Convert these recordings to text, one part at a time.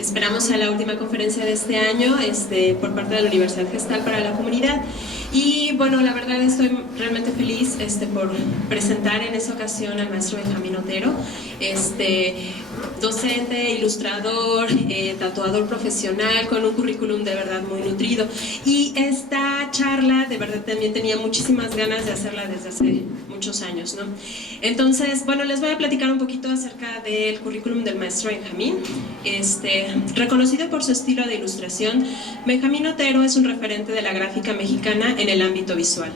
Esperamos a la última conferencia de este año por parte de la Universidad Gestal para la comunidad. Y bueno, la verdad estoy realmente feliz por presentar en esta ocasión al maestro Benjamín Otero, docente, ilustrador, tatuador profesional con un currículum de verdad muy nutrido. Y esta charla de verdad también tenía muchísimas ganas de hacerla desde hace muchos años, ¿no? Entonces, bueno, les voy a platicar un poquito acerca del currículum del maestro Benjamín. Reconocido por su estilo de ilustración, Benjamín Otero es un referente de la gráfica mexicana en el ámbito visual.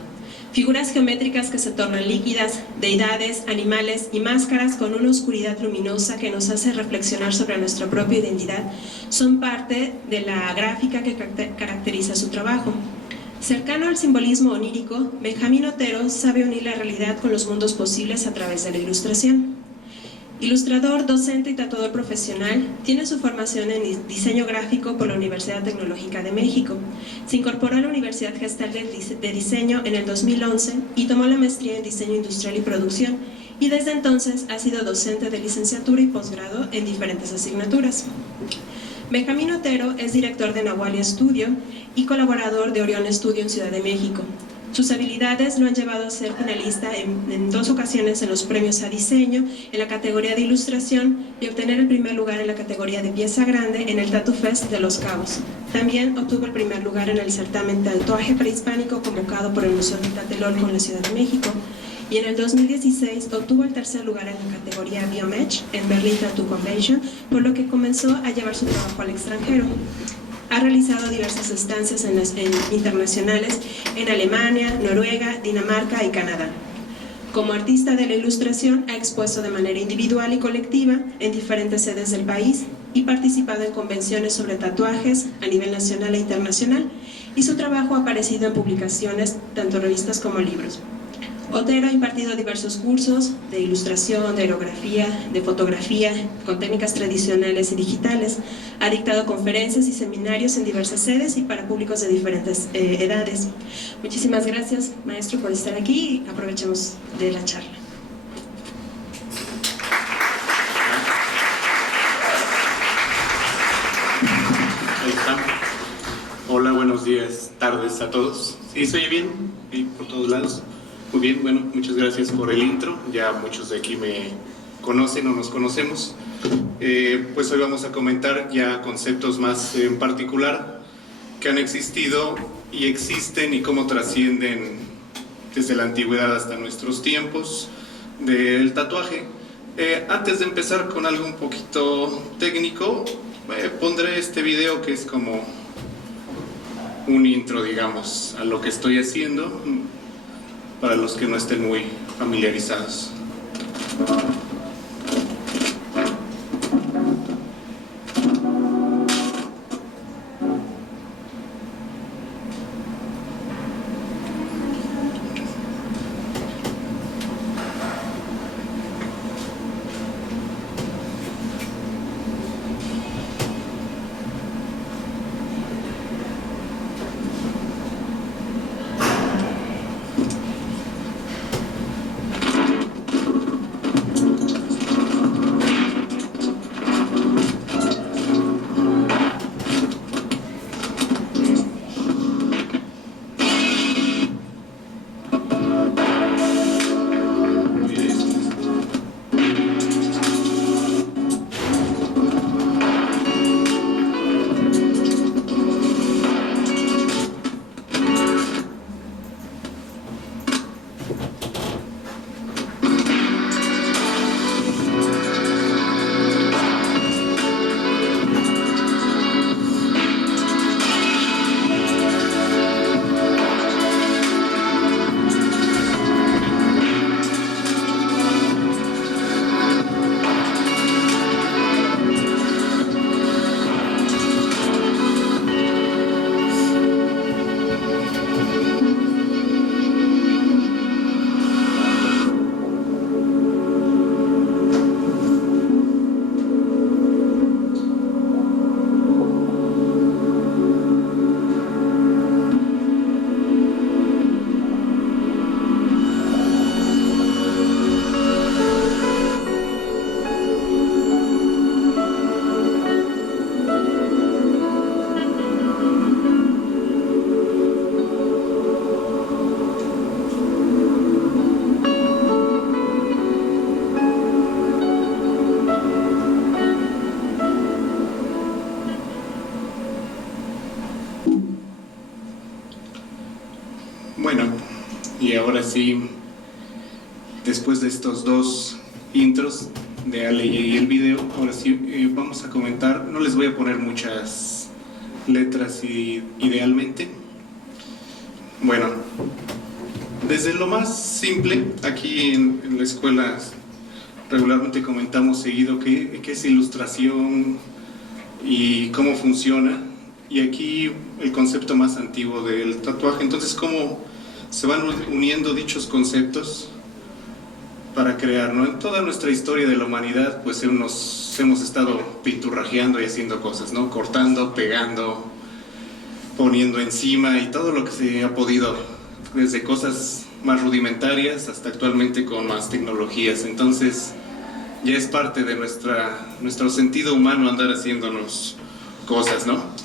Figuras geométricas que se tornan líquidas, deidades, animales y máscaras con una oscuridad luminosa que nos hace reflexionar sobre nuestra propia identidad son parte de la gráfica que caracteriza su trabajo. Cercano al simbolismo onírico, Benjamín Otero sabe unir la realidad con los mundos posibles a través de la ilustración. Ilustrador, docente y tatuador profesional, tiene su formación en diseño gráfico por la Universidad Tecnológica de México. Se incorporó a la Universidad Gestal de Diseño en el 2011 y tomó la maestría en diseño industrial y producción, y desde entonces ha sido docente de licenciatura y posgrado en diferentes asignaturas. Benjamín Otero es director de Nahualia Studio y colaborador de Orión Studio en Ciudad de México. Sus habilidades lo han llevado a ser finalista en 2 ocasiones en los premios a diseño en la categoría de ilustración y obtener el primer lugar en la categoría de pieza grande en el Tattoo Fest de Los Cabos. También obtuvo el primer lugar en el certamen Tatuaje Prehispánico convocado por el Museo de Tlatelolco en la Ciudad de México, y en el 2016 obtuvo el tercer lugar en la categoría Biomatch en Berlin Tattoo Convention, por lo que comenzó a llevar su trabajo al extranjero. Ha realizado diversas estancias internacionales en Alemania, Noruega, Dinamarca y Canadá. Como artista de la ilustración, ha expuesto de manera individual y colectiva en diferentes sedes del país y participado en convenciones sobre tatuajes a nivel nacional e internacional, y su trabajo ha aparecido en publicaciones, tanto revistas como libros. Otero ha impartido diversos cursos de ilustración, de aerografía, de fotografía, con técnicas tradicionales y digitales. Ha dictado conferencias y seminarios en diversas sedes y para públicos de diferentes edades. Muchísimas gracias, maestro, por estar aquí, y aprovechemos de la charla. Ahí está. Hola, buenos días, tardes a todos. ¿Sí se oye bien? ¿Y por todos lados? Muy bien, bueno, muchas gracias por el intro. Ya muchos de aquí me conocen o nos conocemos. Pues hoy vamos a comentar ya conceptos más en particular que han existido y existen y cómo trascienden desde la antigüedad hasta nuestros tiempos del tatuaje. Antes de empezar con algo un poquito técnico, pondré este video que es como un intro, digamos, a lo que estoy haciendo, para los que no estén muy familiarizados. ahora sí, después de estos dos intros de Ale y el video, ahora sí vamos a comentar. No les voy a poner muchas letras idealmente. Bueno, desde lo más simple, aquí en la escuela regularmente comentamos seguido qué es ilustración y cómo funciona, y aquí el concepto más antiguo del tatuaje. Entonces, cómo se van uniendo dichos conceptos para crear, ¿no? En toda nuestra historia de la humanidad, pues hemos estado pinturrajeando y haciendo cosas, ¿no? Cortando, pegando, poniendo encima y todo lo que se ha podido, desde cosas más rudimentarias hasta actualmente con más tecnologías. Entonces ya es parte de nuestro sentido humano andar haciéndonos cosas, ¿no?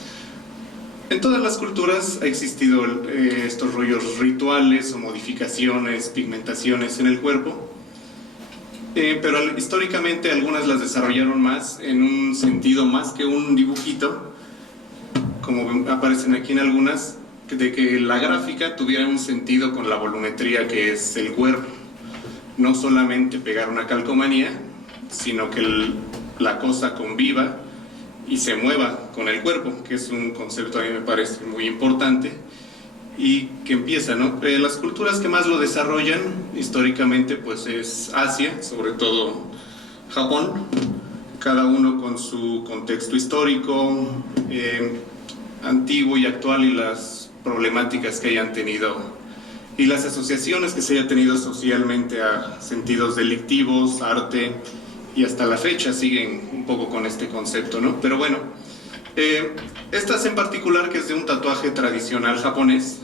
En todas las culturas ha existido estos rollos rituales o modificaciones, pigmentaciones en el cuerpo, pero históricamente algunas las desarrollaron más en un sentido más que un dibujito, como aparecen aquí en algunas, de que la gráfica tuviera un sentido con la volumetría que es el cuerpo. No solamente pegar una calcomanía, sino que la cosa conviva y se mueva con el cuerpo, que es un concepto a mí me parece muy importante y que empieza, ¿no? Las culturas que más lo desarrollan históricamente pues es Asia, sobre todo Japón, cada uno con su contexto histórico, antiguo y actual, y las problemáticas que hayan tenido y las asociaciones que se haya tenido socialmente a sentidos delictivos, arte, y hasta la fecha siguen un poco con este concepto, ¿no? Pero bueno, estas en particular, que es de un tatuaje tradicional japonés,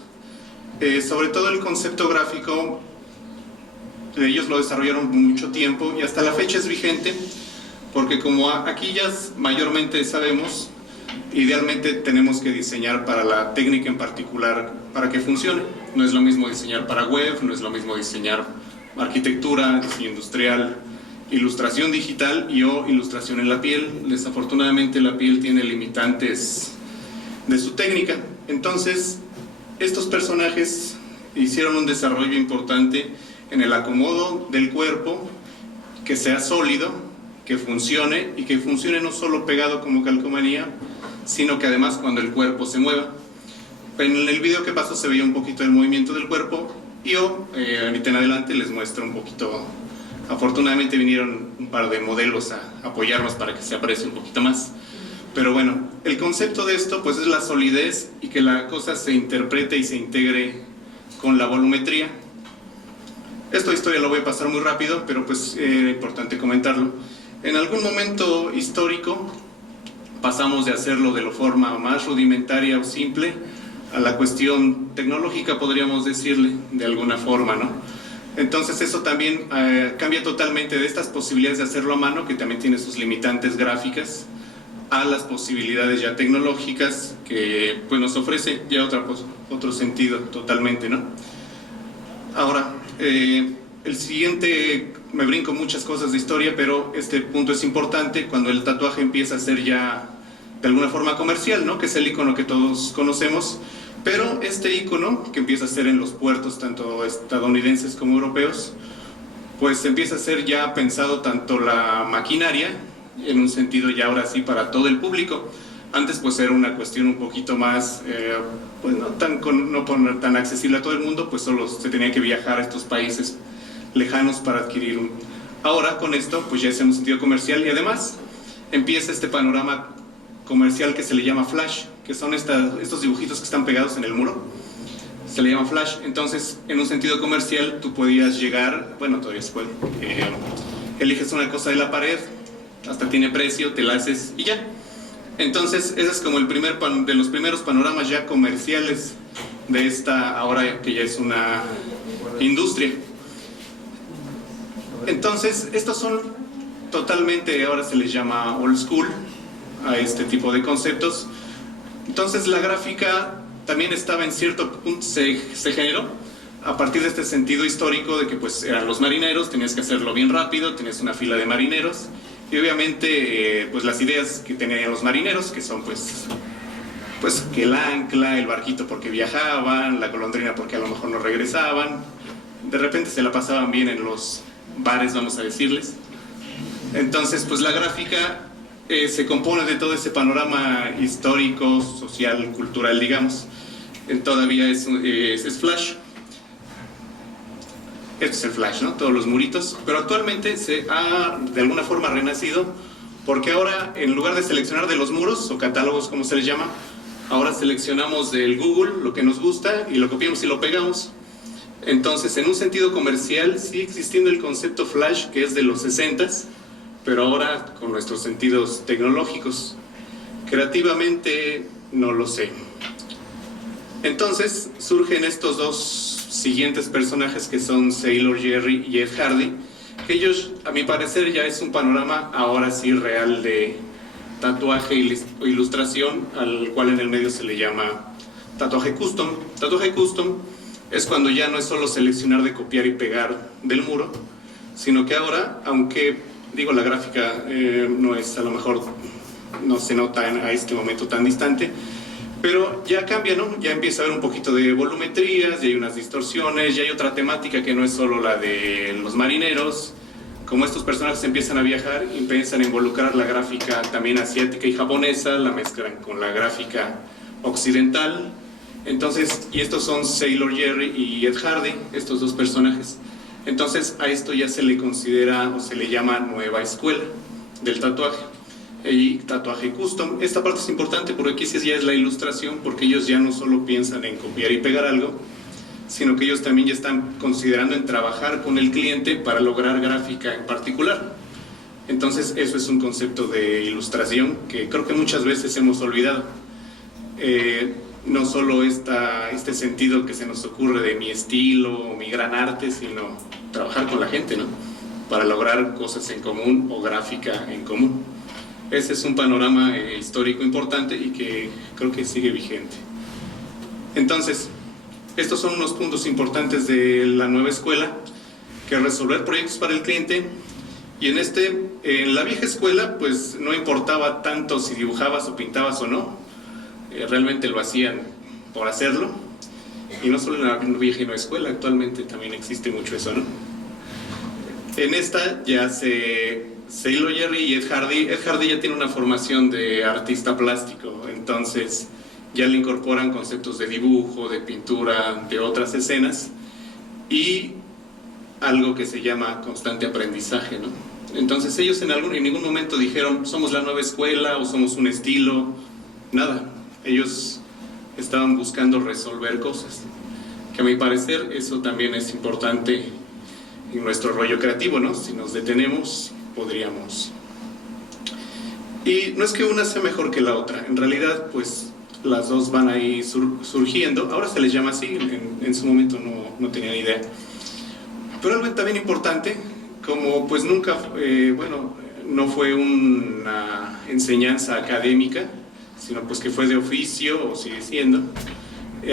sobre todo el concepto gráfico, ellos lo desarrollaron mucho tiempo y hasta la fecha es vigente, porque como aquí ya mayormente sabemos, idealmente tenemos que diseñar para la técnica en particular para que funcione. No es lo mismo diseñar para web, no es lo mismo diseñar arquitectura, diseño industrial, ilustración digital o ilustración en la piel. Desafortunadamente la piel tiene limitantes de su técnica. Entonces estos personajes hicieron un desarrollo importante en el acomodo del cuerpo, que sea sólido, que funcione, y que funcione no solo pegado como calcomanía, sino que además cuando el cuerpo se mueva. En el video que pasó se veía un poquito el movimiento del cuerpo, y ahorita en adelante les muestro un poquito. Afortunadamente vinieron un par de modelos a apoyarnos para que se aprecie un poquito más. Pero bueno, el concepto de esto pues es la solidez y que la cosa se interprete y se integre con la volumetría. Esta historia lo voy a pasar muy rápido, pero pues es importante comentarlo. En algún momento histórico pasamos de hacerlo de la forma más rudimentaria o simple a la cuestión tecnológica, podríamos decirle, de alguna forma, ¿no? Entonces eso también cambia totalmente de estas posibilidades de hacerlo a mano, que también tiene sus limitantes gráficas, a las posibilidades ya tecnológicas que pues nos ofrece ya otro sentido totalmente, ¿no? Ahora, el siguiente, me brinco muchas cosas de historia, pero este punto es importante cuando el tatuaje empieza a ser ya de alguna forma comercial, ¿no? Que es el icono que todos conocemos. Pero este icono, que empieza a ser en los puertos tanto estadounidenses como europeos, pues empieza a ser ya pensado tanto la maquinaria, en un sentido ya ahora sí para todo el público. Antes pues era una cuestión un poquito más, pues no tan accesible a todo el mundo, pues solo se tenía que viajar a estos países lejanos para adquirir un... Ahora con esto pues ya es en un sentido comercial, y además empieza este panorama comercial que se le llama flash, que son estos dibujitos que están pegados en el muro, se le llama flash. Entonces en un sentido comercial tú podías llegar, bueno todavía se puede, eliges una cosa de la pared, hasta tiene precio, te la haces y ya. Entonces ese es como el de los primeros panoramas ya comerciales de esta, ahora que ya es una industria. Entonces estos son totalmente, ahora se les llama old school a este tipo de conceptos. Entonces la gráfica también estaba en cierto punto, se generó a partir de este sentido histórico de que pues eran los marineros, tenías que hacerlo bien rápido, tenías una fila de marineros, y obviamente pues las ideas que tenían los marineros, que son pues que el ancla, el barquito porque viajaban, la golondrina porque a lo mejor no regresaban, de repente se la pasaban bien en los bares, vamos a decirles. Entonces, pues la gráfica se compone de todo ese panorama histórico, social, cultural, digamos. Todavía es Flash. Esto es el Flash, ¿no? Todos los muritos. Pero actualmente se ha, de alguna forma, renacido, porque ahora, en lugar de seleccionar de los muros, o catálogos, como se les llama, ahora seleccionamos del Google lo que nos gusta y lo copiamos y lo pegamos. Entonces, en un sentido comercial, sigue existiendo el concepto Flash, que es de los 60s, pero ahora con nuestros sentidos tecnológicos. Creativamente, no lo sé. Entonces, surgen estos dos siguientes personajes que son Sailor Jerry y Ed Hardy, que ellos, a mi parecer, ya es un panorama ahora sí real de tatuaje o ilustración, al cual en el medio se le llama tatuaje custom. Tatuaje custom es cuando ya no es solo seleccionar de copiar y pegar del muro, sino que ahora, aunque digo la gráfica no es, a lo mejor no se nota a este momento tan distante, pero ya cambia, ¿no? Ya empieza a haber un poquito de volumetrías, ya hay unas distorsiones, ya hay otra temática que no es solo la de los marineros. Como estos personajes empiezan a viajar y empiezan a involucrar la gráfica también asiática y japonesa, la mezclan con la gráfica occidental. Entonces, y estos son Sailor Jerry y Ed Hardy, estos dos personajes. Entonces, a esto ya se le considera o se le llama nueva escuela del tatuaje. Y tatuaje custom. Esta parte es importante porque aquí sí ya es la ilustración, porque ellos ya no solo piensan en copiar y pegar algo, sino que ellos también ya están considerando en trabajar con el cliente para lograr gráfica en particular. Entonces eso es un concepto de ilustración que creo que muchas veces hemos olvidado. No solo este sentido que se nos ocurre de mi estilo o mi gran arte, sino trabajar con la gente, ¿no? Para lograr cosas en común o gráfica en común. Ese es un panorama histórico importante y que creo que sigue vigente. Entonces, estos son unos puntos importantes de la nueva escuela, que es resolver proyectos para el cliente. Y en la vieja escuela, pues no importaba tanto si dibujabas o pintabas o no, realmente lo hacían por hacerlo. Y no solo en la vieja y nueva escuela, actualmente también existe mucho eso, ¿no? En esta ya Sailor Jerry y Ed Hardy ya tiene una formación de artista plástico, entonces ya le incorporan conceptos de dibujo, de pintura, de otras escenas y algo que se llama constante aprendizaje, ¿no? Entonces ellos en ningún momento dijeron somos la nueva escuela o somos un estilo, nada. Ellos estaban buscando resolver cosas, que a mi parecer eso también es importante en nuestro rollo creativo, ¿no? Si nos detenemos, podríamos. Y no es que una sea mejor que la otra, en realidad pues las dos van ahí surgiendo, ahora se les llama así, en su momento no tenía ni idea. Pero algo también importante, como pues nunca, no fue una enseñanza académica, sino pues que fue de oficio o sigue siendo,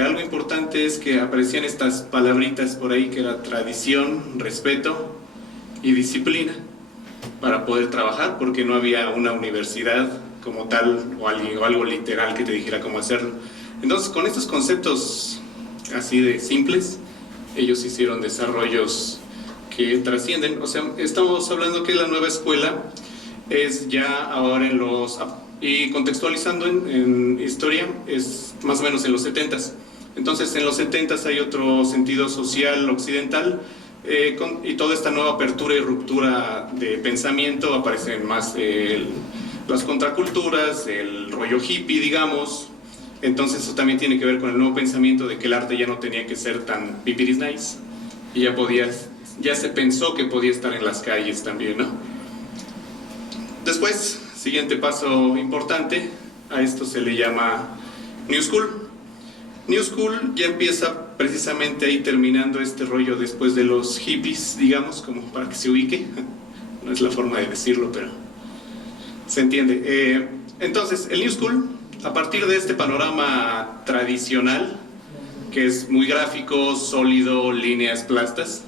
algo importante es que aparecían estas palabritas por ahí que era tradición, respeto y disciplina para poder trabajar, porque no había una universidad como tal o algo literal que te dijera cómo hacerlo. Entonces con estos conceptos así de simples, ellos hicieron desarrollos que trascienden. O sea, estamos hablando que la nueva escuela es ya ahora y contextualizando en historia, es más o menos en los 70s. Entonces en los 70s hay otro sentido social occidental, y toda esta nueva apertura y ruptura de pensamiento, aparecen más las contraculturas, el rollo hippie, digamos. Entonces eso también tiene que ver con el nuevo pensamiento de que el arte ya no tenía que ser tan pipiris nice, y ya se pensó que podía estar en las calles también, ¿no? Después, siguiente paso importante, a esto se le llama New School. New School ya empieza precisamente ahí terminando este rollo después de los hippies, digamos, como para que se ubique. No es la forma de decirlo, pero se entiende. Entonces, el New School, a partir de este panorama tradicional, que es muy gráfico, sólido, líneas plastas,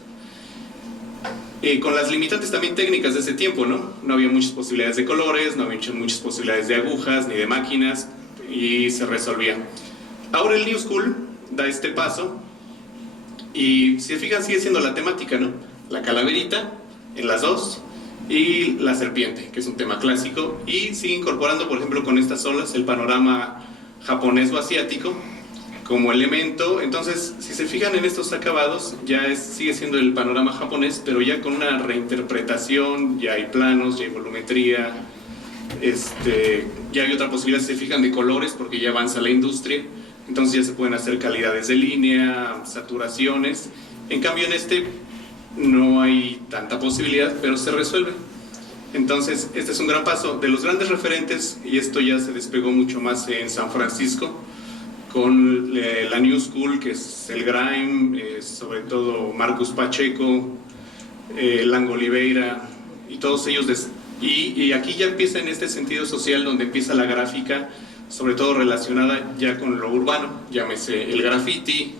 con las limitantes también técnicas de ese tiempo, ¿no? No había muchas posibilidades de colores, no había muchas posibilidades de agujas ni de máquinas, y se resolvía. Ahora el New School da este paso Y si se fijan, sigue siendo la temática, ¿no? La calaverita en las dos y la serpiente, que es un tema clásico, y sigue incorporando, por ejemplo, con estas olas, el panorama japonés o asiático como elemento. Entonces, si se fijan en estos acabados, sigue siendo el panorama japonés, pero ya con una reinterpretación, ya hay planos, ya hay volumetría, ya hay otra posibilidad, si se fijan, de colores, porque ya avanza la industria, entonces ya se pueden hacer calidades de línea, saturaciones. En cambio, en no hay tanta posibilidad, pero se resuelve. Entonces, este es un gran paso. De los grandes referentes, y esto ya se despegó mucho más en San Francisco, con la New School, que es el grime, sobre todo Marcus Pacheco, Lango Oliveira, y todos ellos. Y aquí ya empieza en este sentido social, donde empieza la gráfica, sobre todo relacionada ya con lo urbano, llámese el graffiti,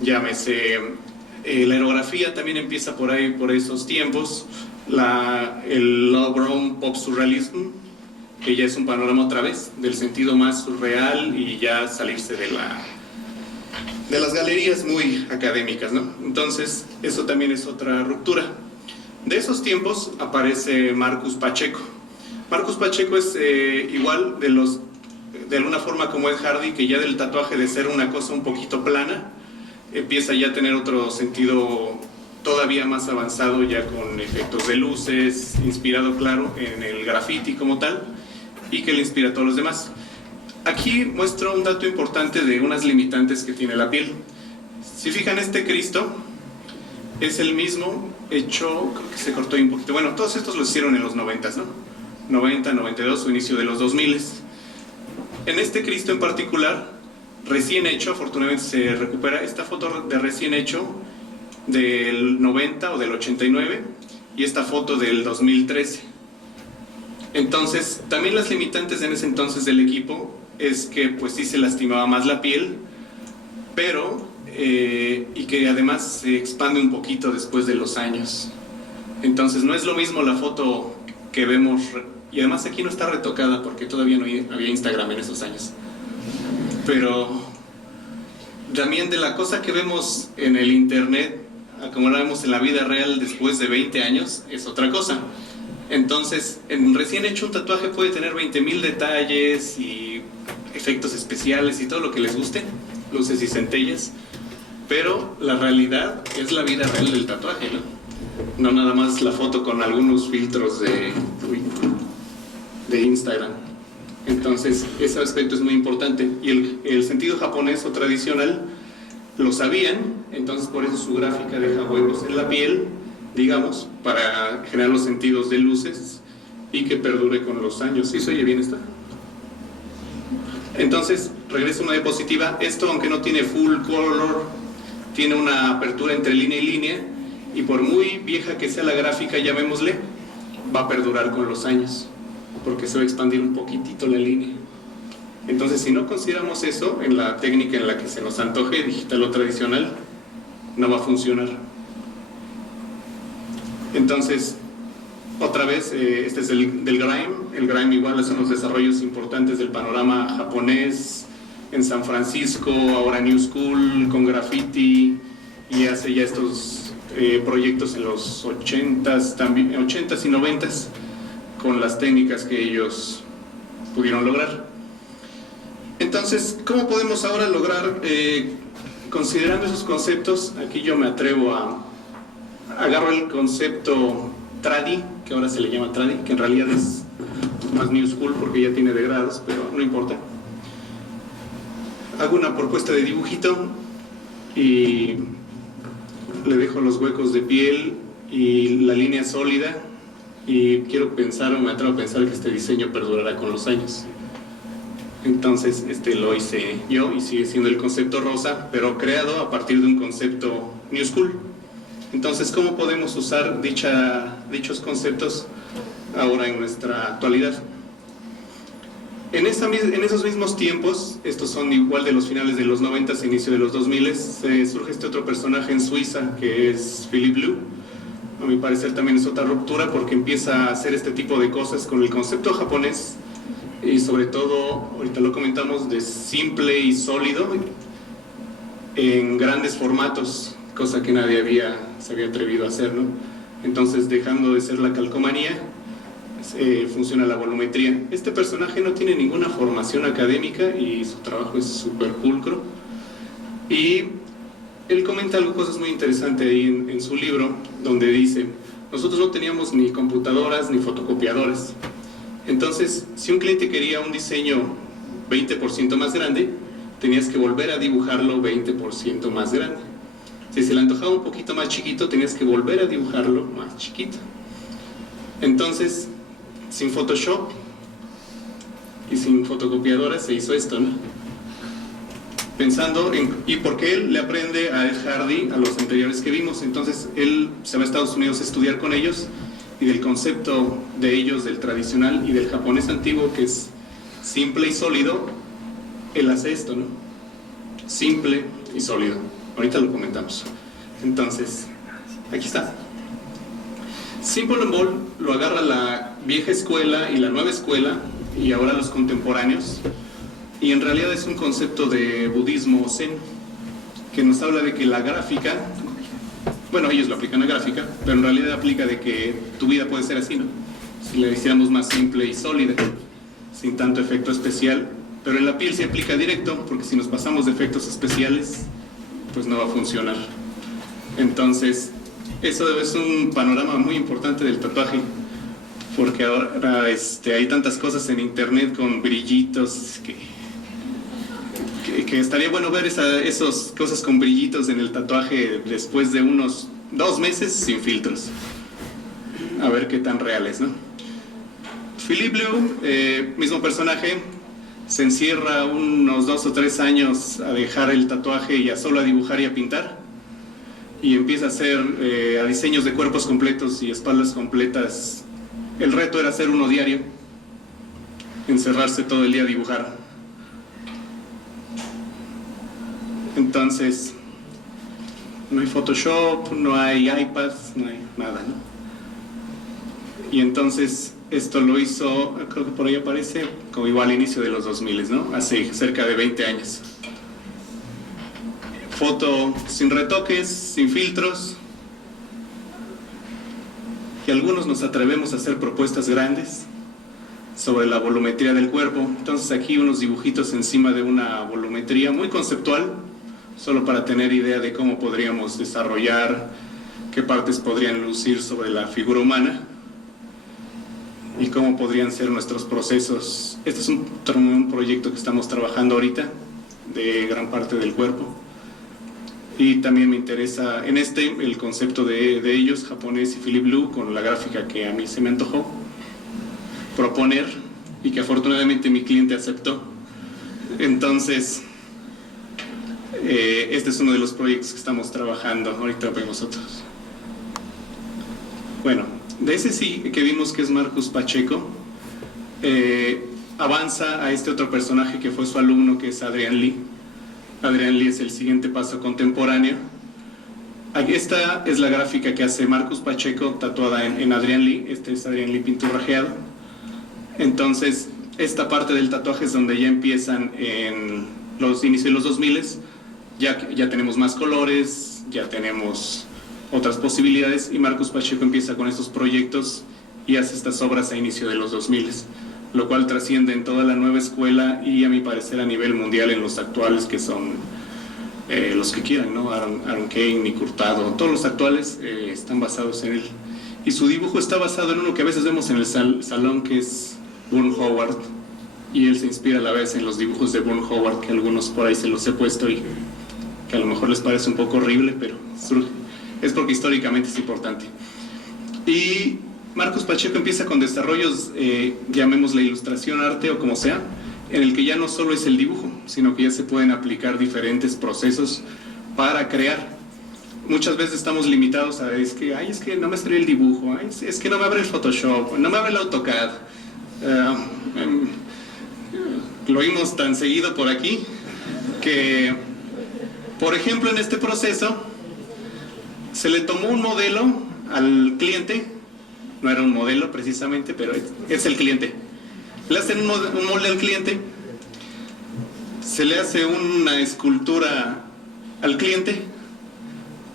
llámese la aerografía, también empieza por ahí, por esos tiempos, el low-grown pop surrealism, que ya es un panorama otra vez del sentido más surreal y ya salirse de las galerías muy académicas, ¿no? Entonces, eso también es otra ruptura. De esos tiempos aparece Marcus Pacheco. Marcus Pacheco es igual de alguna forma como Ed Hardy, que ya del tatuaje de ser una cosa un poquito plana, empieza ya a tener otro sentido todavía más avanzado, ya con efectos de luces, inspirado, claro, en el graffiti como tal, y que le inspira a todos los demás. Aquí muestro un dato importante de unas limitantes que tiene la piel. Si fijan, este Cristo es el mismo hecho, creo que se cortó ahí un poquito. Bueno, todos estos los hicieron en los 90s, ¿no? 90, 92 o inicio de los 2000s. En este Cristo en particular, recién hecho, afortunadamente se recupera esta foto de recién hecho del 90 o del 89 y esta foto del 2013. Entonces, también las limitantes en ese entonces del equipo es que pues sí se lastimaba más la piel, pero y que además se expande un poquito después de los años. Entonces no es lo mismo la foto que vemos, y además aquí no está retocada porque todavía no había Instagram en esos años, pero también de la cosa que vemos en el internet a como la vemos en la vida real después de 20 años es otra cosa. Entonces, en recién hecho un tatuaje puede tener 20,000 detalles y efectos especiales y todo lo que les guste, luces y centellas, pero la realidad es la vida real del tatuaje, ¿no? No nada más la foto con algunos filtros de Instagram. Entonces, ese aspecto es muy importante. Y el sentido japonés o tradicional lo sabían, entonces por eso su gráfica deja huecos en la piel, digamos, para generar los sentidos de luces y que perdure con los años. ¿Sí se oye bien esto? Entonces, regreso a una diapositiva. Esto, aunque no tiene full color, tiene una apertura entre línea y línea, y por muy vieja que sea la gráfica, llamémosle, va a perdurar con los años, porque se va a expandir un poquitito la línea. Entonces, si no consideramos eso en la técnica en la que se nos antoje, digital o tradicional, no va a funcionar. Entonces, otra vez, este es del grime. El grime igual son los desarrollos importantes del panorama japonés en San Francisco, ahora New School con graffiti, y hace ya estos proyectos en los 80s, también, 80s y 90s, con las técnicas que ellos pudieron lograr. Entonces, ¿cómo podemos ahora lograr, considerando esos conceptos? Aquí yo me atrevo agarro el concepto tradi, que ahora se le llama tradi, que en realidad es más New School porque ya tiene degrados, pero no importa. Hago una propuesta de dibujito y le dejo los huecos de piel y la línea sólida, y quiero pensar, o me atrevo a pensar, que este diseño perdurará con los años. Entonces lo hice yo y sigue siendo el concepto rosa, pero creado a partir de un concepto New School. Entonces, ¿cómo podemos usar dichos conceptos ahora en nuestra actualidad? En esos mismos tiempos, estos son igual de los finales de los 90, inicio de los 2000, surge este otro personaje en Suiza que es Philip Liu. A mi parecer también es otra ruptura porque empieza a hacer este tipo de cosas con el concepto japonés, y sobre todo, ahorita lo comentamos, de simple y sólido en grandes formatos, cosa que nadie se había atrevido a hacer, ¿no? Entonces, dejando de ser la calcomanía, funciona la volumetría. Este personaje no tiene ninguna formación académica y su trabajo es súper pulcro. Y él comenta cosas muy interesantes ahí en su libro, donde dice: nosotros no teníamos ni computadoras ni fotocopiadoras. Entonces, si un cliente quería un diseño 20% más grande, tenías que volver a dibujarlo 20% más grande. Si se le antojaba un poquito más chiquito, tenías que volver a dibujarlo más chiquito. Entonces, sin Photoshop y sin fotocopiadora se hizo esto, ¿no? Pensando en, y porque él le aprende a Ed Hardy, a los anteriores que vimos. Entonces él se va a Estados Unidos a estudiar con ellos, y del concepto de ellos, del tradicional y del japonés antiguo, que es simple y sólido, él hace esto, ¿no? Simple y sólido. Ahorita lo comentamos. Entonces, aquí está. Symbol and Ball lo agarra la vieja escuela y la nueva escuela, y ahora los contemporáneos, y en realidad es un concepto de budismo zen, que nos habla de que la gráfica, bueno, ellos lo aplican a gráfica, pero en realidad aplica de que tu vida puede ser así, ¿no? Si la hiciéramos más simple y sólida, sin tanto efecto especial. Pero en la piel se aplica directo, porque si nos pasamos de efectos especiales, pues no va a funcionar. Entonces, eso es un panorama muy importante del tatuaje, porque ahora hay tantas cosas en internet con brillitos que estaría bueno ver esas cosas con brillitos en el tatuaje después de unos 2 meses sin filtros, a ver qué tan reales, ¿no? Philip Blue, mismo personaje, se encierra unos 2 o 3 años a dejar el tatuaje y a solo a dibujar y a pintar, y empieza a hacer a diseños de cuerpos completos y espaldas completas. El reto era hacer uno diario, encerrarse todo el día a dibujar. Entonces, no hay Photoshop, no hay iPads, no hay nada, ¿no? Y entonces esto lo hizo, creo que por ahí aparece, como igual al inicio de los 2000, ¿no? Hace cerca de 20 años. Foto sin retoques, sin filtros. Y algunos nos atrevemos a hacer propuestas grandes sobre la volumetría del cuerpo. Entonces aquí unos dibujitos encima de una volumetría muy conceptual, solo para tener idea de cómo podríamos desarrollar, qué partes podrían lucir sobre la figura humana y cómo podrían ser nuestros procesos. Este es un proyecto que estamos trabajando ahorita, de gran parte del cuerpo. Y también me interesa en el concepto de ellos, japonés y Philip Blue, con la gráfica que a mí se me antojó proponer y que afortunadamente mi cliente aceptó. Entonces, este es uno de los proyectos que estamos trabajando. Ahorita vemos otros. Bueno, de ese sí que vimos, que es Marcus Pacheco, avanza a este otro personaje que fue su alumno, que es Adrian Lee. Adrian Lee es el siguiente paso contemporáneo. Esta es la gráfica que hace Marcus Pacheco, tatuada en Adrian Lee. Este es Adrian Lee pinturrajeado. Entonces, esta parte del tatuaje es donde ya empiezan en los inicios de los 2000. Ya tenemos más colores, ya tenemos otras posibilidades, y Marcus Pacheco empieza con estos proyectos y hace estas obras a inicio de los 2000, lo cual trasciende en toda la nueva escuela y, a mi parecer, a nivel mundial en los actuales, que son los que quieran, ¿no? Aaron Kane, Nick Hurtado, todos los actuales están basados en él. Y su dibujo está basado en uno que a veces vemos en el salón, que es Burne Howard, y él se inspira a la vez en los dibujos de Burne Howard, que algunos por ahí se los he puesto y que a lo mejor les parece un poco horrible, pero es porque históricamente es importante. Y Marcus Pacheco empieza con desarrollos, llamémosle ilustración, arte o como sea, en el que ya no solo es el dibujo, sino que ya se pueden aplicar diferentes procesos para crear. Muchas veces estamos limitados a, es que no me sale el dibujo, es que no me abre el Photoshop, no me abre el AutoCAD. Lo oímos tan seguido por aquí que, por ejemplo, en este proceso se le tomó un modelo al cliente. No era un modelo precisamente, pero es el cliente. Le hacen un molde al cliente, se le hace una escultura al cliente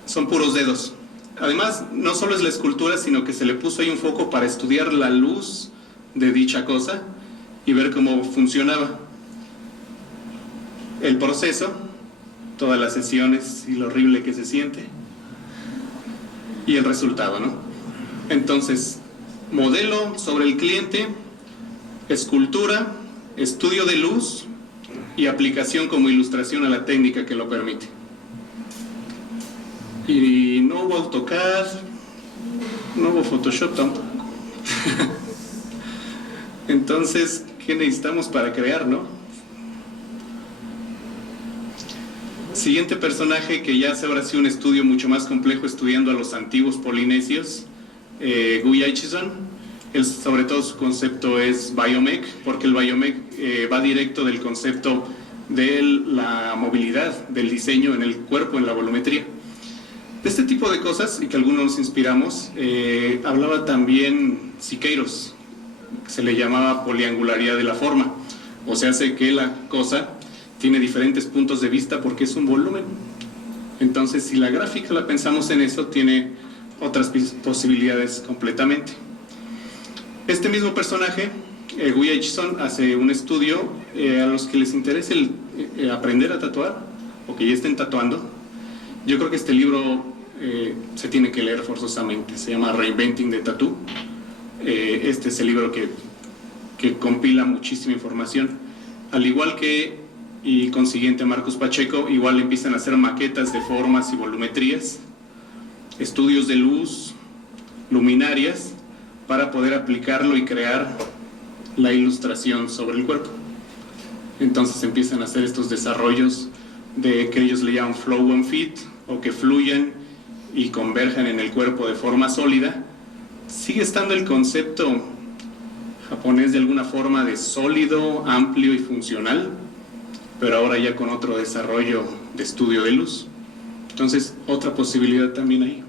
son puros dedos. Además, no solo es la escultura, sino que se le puso ahí un foco para estudiar la luz de dicha cosa y ver cómo funcionaba. El proceso, todas las sesiones y lo horrible que se siente, y el resultado, ¿no? Entonces, modelo sobre el cliente, escultura, estudio de luz y aplicación como ilustración a la técnica que lo permite. Y no hubo AutoCAD, no hubo Photoshop tampoco. Entonces, ¿qué necesitamos para crear, no? Siguiente personaje que ya hace ahora sí un estudio mucho más complejo estudiando a los antiguos polinesios, Guy Aitchison. Sobre todo su concepto es biomech, porque el biomech va directo del concepto de la movilidad, del diseño en el cuerpo, en la volumetría. De este tipo de cosas, y que algunos nos inspiramos, hablaba también Siqueiros, que se le llamaba poliangularidad de la forma. O sea, hace que la cosa tiene diferentes puntos de vista porque es un volumen. Entonces, si la gráfica la pensamos en eso, tiene otras posibilidades completamente. Este mismo personaje, Guy Aitchison, hace un estudio a los que les interese aprender a tatuar o que ya estén tatuando. Yo creo que este libro se tiene que leer forzosamente. Se llama Reinventing the Tattoo. Este es el libro que compila muchísima información. Al igual que, y consiguiente Marcus Pacheco, igual empiezan a hacer maquetas de formas y volumetrías, estudios de luz, luminarias, para poder aplicarlo y crear la ilustración sobre el cuerpo. Entonces empiezan a hacer estos desarrollos de que ellos le llaman flow and fit, o que fluyan y converjan en el cuerpo de forma sólida. Sigue estando el concepto japonés de alguna forma de sólido, amplio y funcional, pero ahora ya con otro desarrollo de estudio de luz. Entonces, otra posibilidad también ahí.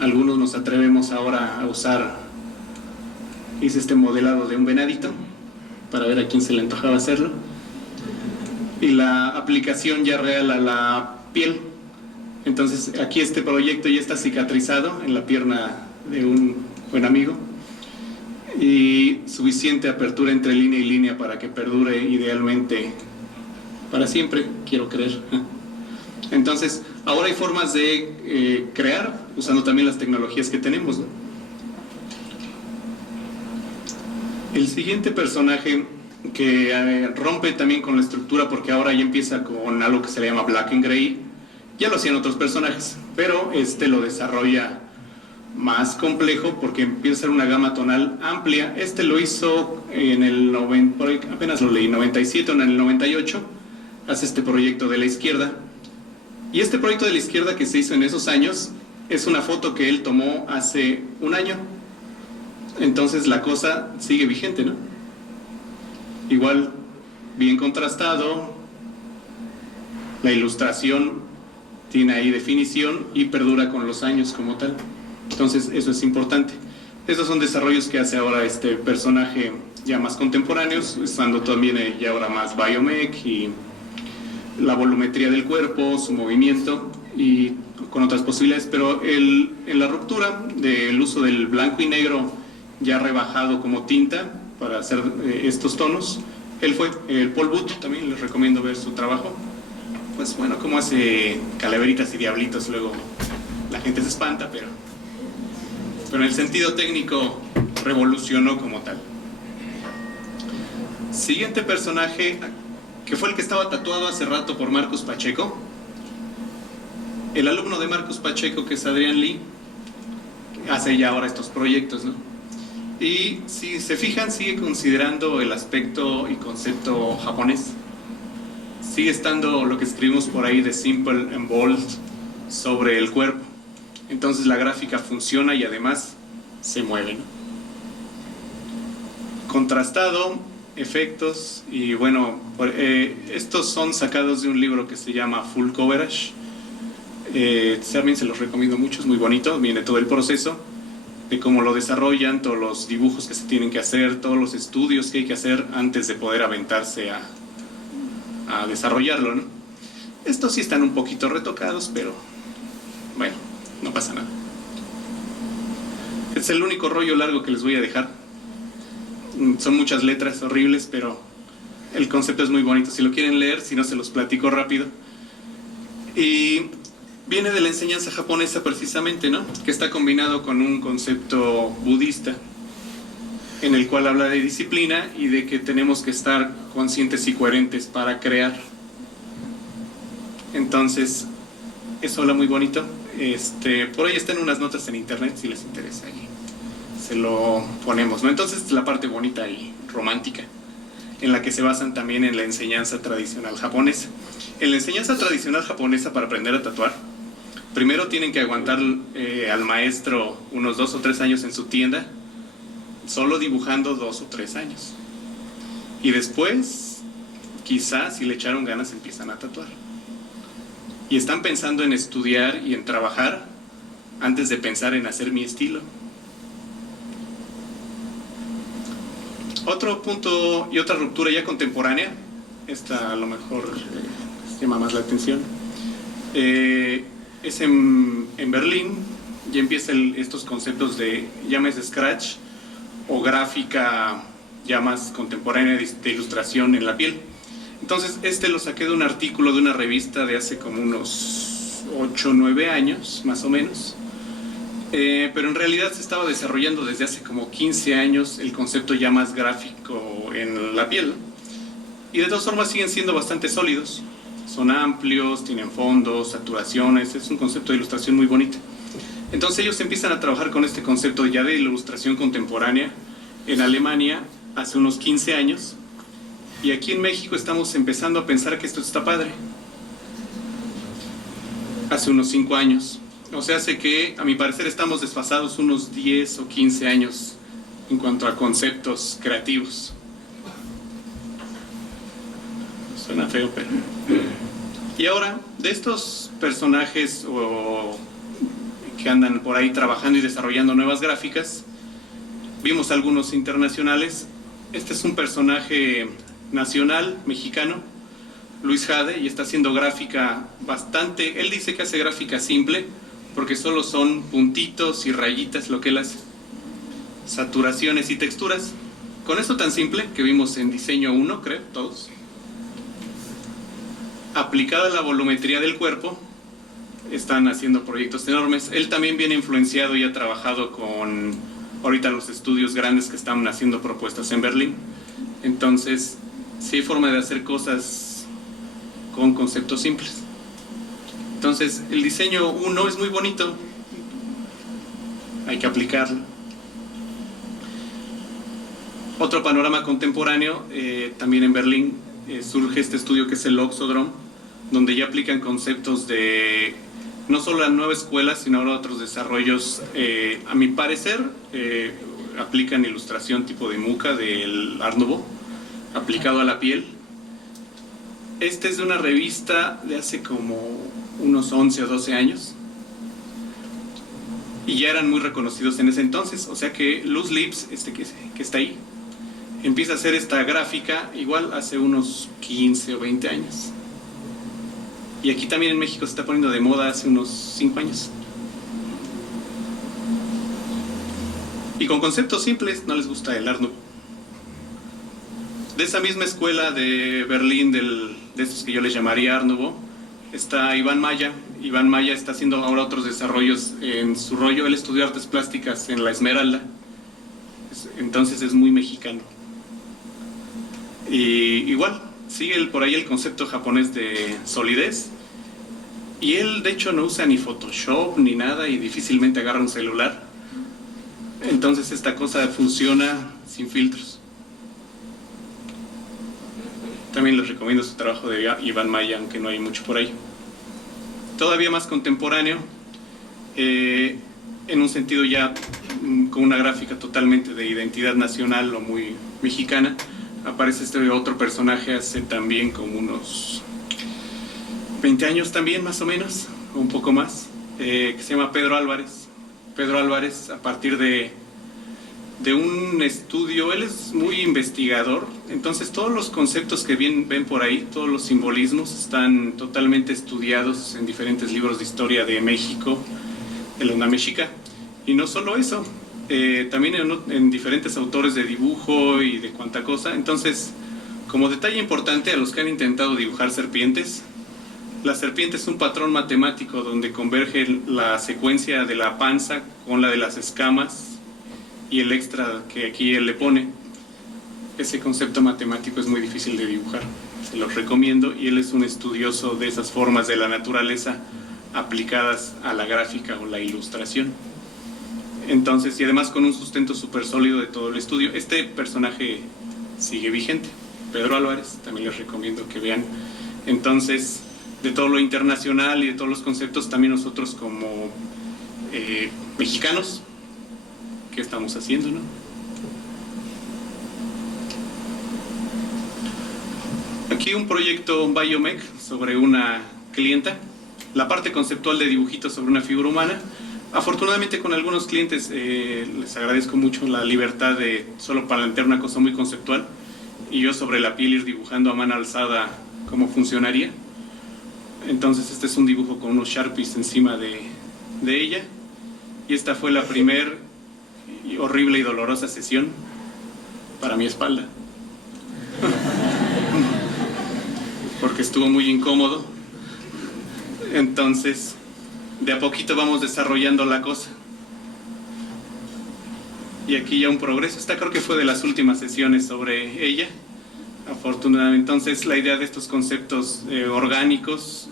Algunos nos atrevemos ahora a usar, hice este modelado de un venadito para ver a quién se le antojaba hacerlo, y la aplicación ya real a la piel. Entonces aquí este proyecto ya está cicatrizado en la pierna de un buen amigo y suficiente apertura entre línea y línea para que perdure idealmente para siempre, quiero creer. Entonces ahora hay formas de crear usando también las tecnologías que tenemos, ¿no? El siguiente personaje que rompe también con la estructura, porque ahora ya empieza con algo que se le llama black and gray. Ya lo hacían otros personajes, pero este lo desarrolla más complejo porque empieza a ser una gama tonal amplia. Este lo hizo en el 90, apenas lo leí, 97 o en el 98, hace este proyecto de la izquierda. Y este proyecto de la izquierda que se hizo en esos años es una foto que él tomó hace un año. Entonces la cosa sigue vigente, ¿no? Igual, bien contrastado, la ilustración tiene ahí definición y perdura con los años como tal. Entonces eso es importante. Esos son desarrollos que hace ahora este personaje ya más contemporáneos, usando también ya ahora más biomech y la volumetría del cuerpo, su movimiento y con otras posibilidades. Pero en la ruptura del uso del blanco y negro ya rebajado como tinta para hacer estos tonos, él fue el Paul Booth, también les recomiendo ver su trabajo. Pues bueno, como hace calaveritas y diablitos, luego la gente se espanta, pero en el sentido técnico revolucionó como tal. Siguiente personaje, que fue el que estaba tatuado hace rato por Marcus Pacheco, el alumno de Marcus Pacheco, que es Adrian Lee, hace ya ahora estos proyectos, ¿no? Y si se fijan, sigue considerando el aspecto y concepto japonés. Sigue estando lo que escribimos por ahí de simple and bold sobre el cuerpo. Entonces la gráfica funciona y además se mueve, ¿no? Contrastado, efectos, y bueno, estos son sacados de un libro que se llama Full Coverage. También se los recomiendo mucho, es muy bonito, viene todo el proceso de cómo lo desarrollan, todos los dibujos que se tienen que hacer, todos los estudios que hay que hacer antes de poder aventarse a desarrollarlo, ¿no? Estos sí están un poquito retocados, pero bueno, no pasa nada. Es el único rollo largo que les voy a dejar. Son muchas letras horribles, pero el concepto es muy bonito. Si lo quieren leer, si no, se los platico rápido. Y viene de la enseñanza japonesa precisamente, ¿no? Que está combinado con un concepto budista, en el cual habla de disciplina y de que tenemos que estar conscientes y coherentes para crear. Entonces, eso habla muy bonito. Por ahí están unas notas en internet, si les interesa, ahí se lo ponemos, ¿no? Entonces, la parte bonita y romántica, en la que se basan también en la enseñanza tradicional japonesa. En la enseñanza tradicional japonesa, para aprender a tatuar, primero tienen que aguantar al maestro unos 2 o 3 años en su tienda, solo dibujando 2 o 3 años. Y después, quizás, si le echaron ganas, empiezan a tatuar. Y están pensando en estudiar y en trabajar antes de pensar en hacer mi estilo. Otro punto y otra ruptura ya contemporánea, esta a lo mejor llama más la atención, es en Berlín. Ya empiezan estos conceptos de llames Scratch o gráfica ya más contemporánea de ilustración en la piel. Entonces lo saqué de un artículo de una revista de hace como unos 8 o 9 años más o menos, pero en realidad se estaba desarrollando desde hace como 15 años el concepto ya más gráfico en la piel, y de todas formas siguen siendo bastante sólidos, son amplios, tienen fondos, saturaciones, es un concepto de ilustración muy bonito. Entonces ellos empiezan a trabajar con este concepto ya de ilustración contemporánea en Alemania hace unos 15 años, y aquí en México estamos empezando a pensar que esto está padre hace unos 5 años. O sea, hace que a mi parecer estamos desfasados unos 10 o 15 años en cuanto a conceptos creativos. Suena feo, pero... Y ahora, de estos personajes que andan por ahí trabajando y desarrollando nuevas gráficas, vimos algunos internacionales. Este es un personaje nacional mexicano, Luis Jade, y está haciendo gráfica bastante... Él dice que hace gráfica simple, porque solo son puntitos y rayitas lo que él hace, saturaciones y texturas. Con esto tan simple que vimos en diseño 1, creo, todos, aplicada a la volumetría del cuerpo, están haciendo proyectos enormes. Él también viene influenciado y ha trabajado con ahorita los estudios grandes que están haciendo propuestas en Berlín. Entonces, sí hay forma de hacer cosas con conceptos simples. Entonces, el diseño 1 es muy bonito, hay que aplicarlo. Otro panorama contemporáneo, también en Berlín, surge este estudio que es el Oxodrome, donde ya aplican conceptos de no solo la nueva escuela, sino ahora otros desarrollos. A mi parecer, aplican ilustración tipo de Mucha, del Art Nouveau, aplicado a la piel. Este es de una revista de hace como unos 11 o 12 años, y ya eran muy reconocidos en ese entonces. O sea que Loose Lips, que está ahí, empieza a hacer esta gráfica igual hace unos 15 o 20 años. Y aquí también en México se está poniendo de moda hace unos 5 años. Y con conceptos simples, no les gusta el Art Nouveau. De esa misma escuela de Berlín, de estos que yo les llamaría Art Nouveau, está Iván Maya. Iván Maya está haciendo ahora otros desarrollos en su rollo. Él estudió artes plásticas en la Esmeralda, entonces es muy mexicano. Y igual, sigue por ahí el concepto japonés de solidez. Y él, de hecho, no usa ni Photoshop ni nada, y difícilmente agarra un celular. Entonces esta cosa funciona sin filtros. También les recomiendo su trabajo de Iván Maya, aunque no hay mucho por ahí. Todavía más contemporáneo, en un sentido ya con una gráfica totalmente de identidad nacional o muy mexicana, aparece este otro personaje hace también como unos 20 años también, más o menos, o un poco más, que se llama Pedro Álvarez. Pedro Álvarez, a partir de de un estudio. Él es muy investigador, entonces todos los conceptos que ven por ahí, todos los simbolismos están totalmente estudiados en diferentes libros de historia de México, de la UNAM Mexica. Y no solo eso, también en diferentes autores de dibujo y de cuanta cosa. Entonces, como detalle importante a los que han intentado dibujar serpientes, la serpiente es un patrón matemático donde converge la secuencia de la panza con la de las escamas y el extra que aquí él le pone. Ese concepto matemático es muy difícil de dibujar, se los recomiendo, y él es un estudioso de esas formas de la naturaleza aplicadas a la gráfica o la ilustración. Entonces, y además con un sustento súper sólido de todo el estudio. Este personaje sigue vigente, Pedro Álvarez, también les recomiendo que vean. Entonces, de todo lo internacional y de todos los conceptos, también nosotros como mexicanos, ¿qué estamos haciendo, no? Aquí un proyecto Biomech sobre una clienta, la parte conceptual de dibujitos sobre una figura humana. Afortunadamente con algunos clientes les agradezco mucho la libertad de solo plantear una cosa muy conceptual y yo sobre la piel ir dibujando a mano alzada cómo funcionaría. Entonces este es un dibujo con unos Sharpies encima de ella, y esta fue la primer horrible y dolorosa sesión para mi espalda porque estuvo muy incómodo. Entonces de a poquito vamos desarrollando la cosa y aquí ya un progreso. Esta creo que fue de las últimas sesiones sobre ella, afortunadamente. Entonces la idea de estos conceptos orgánicos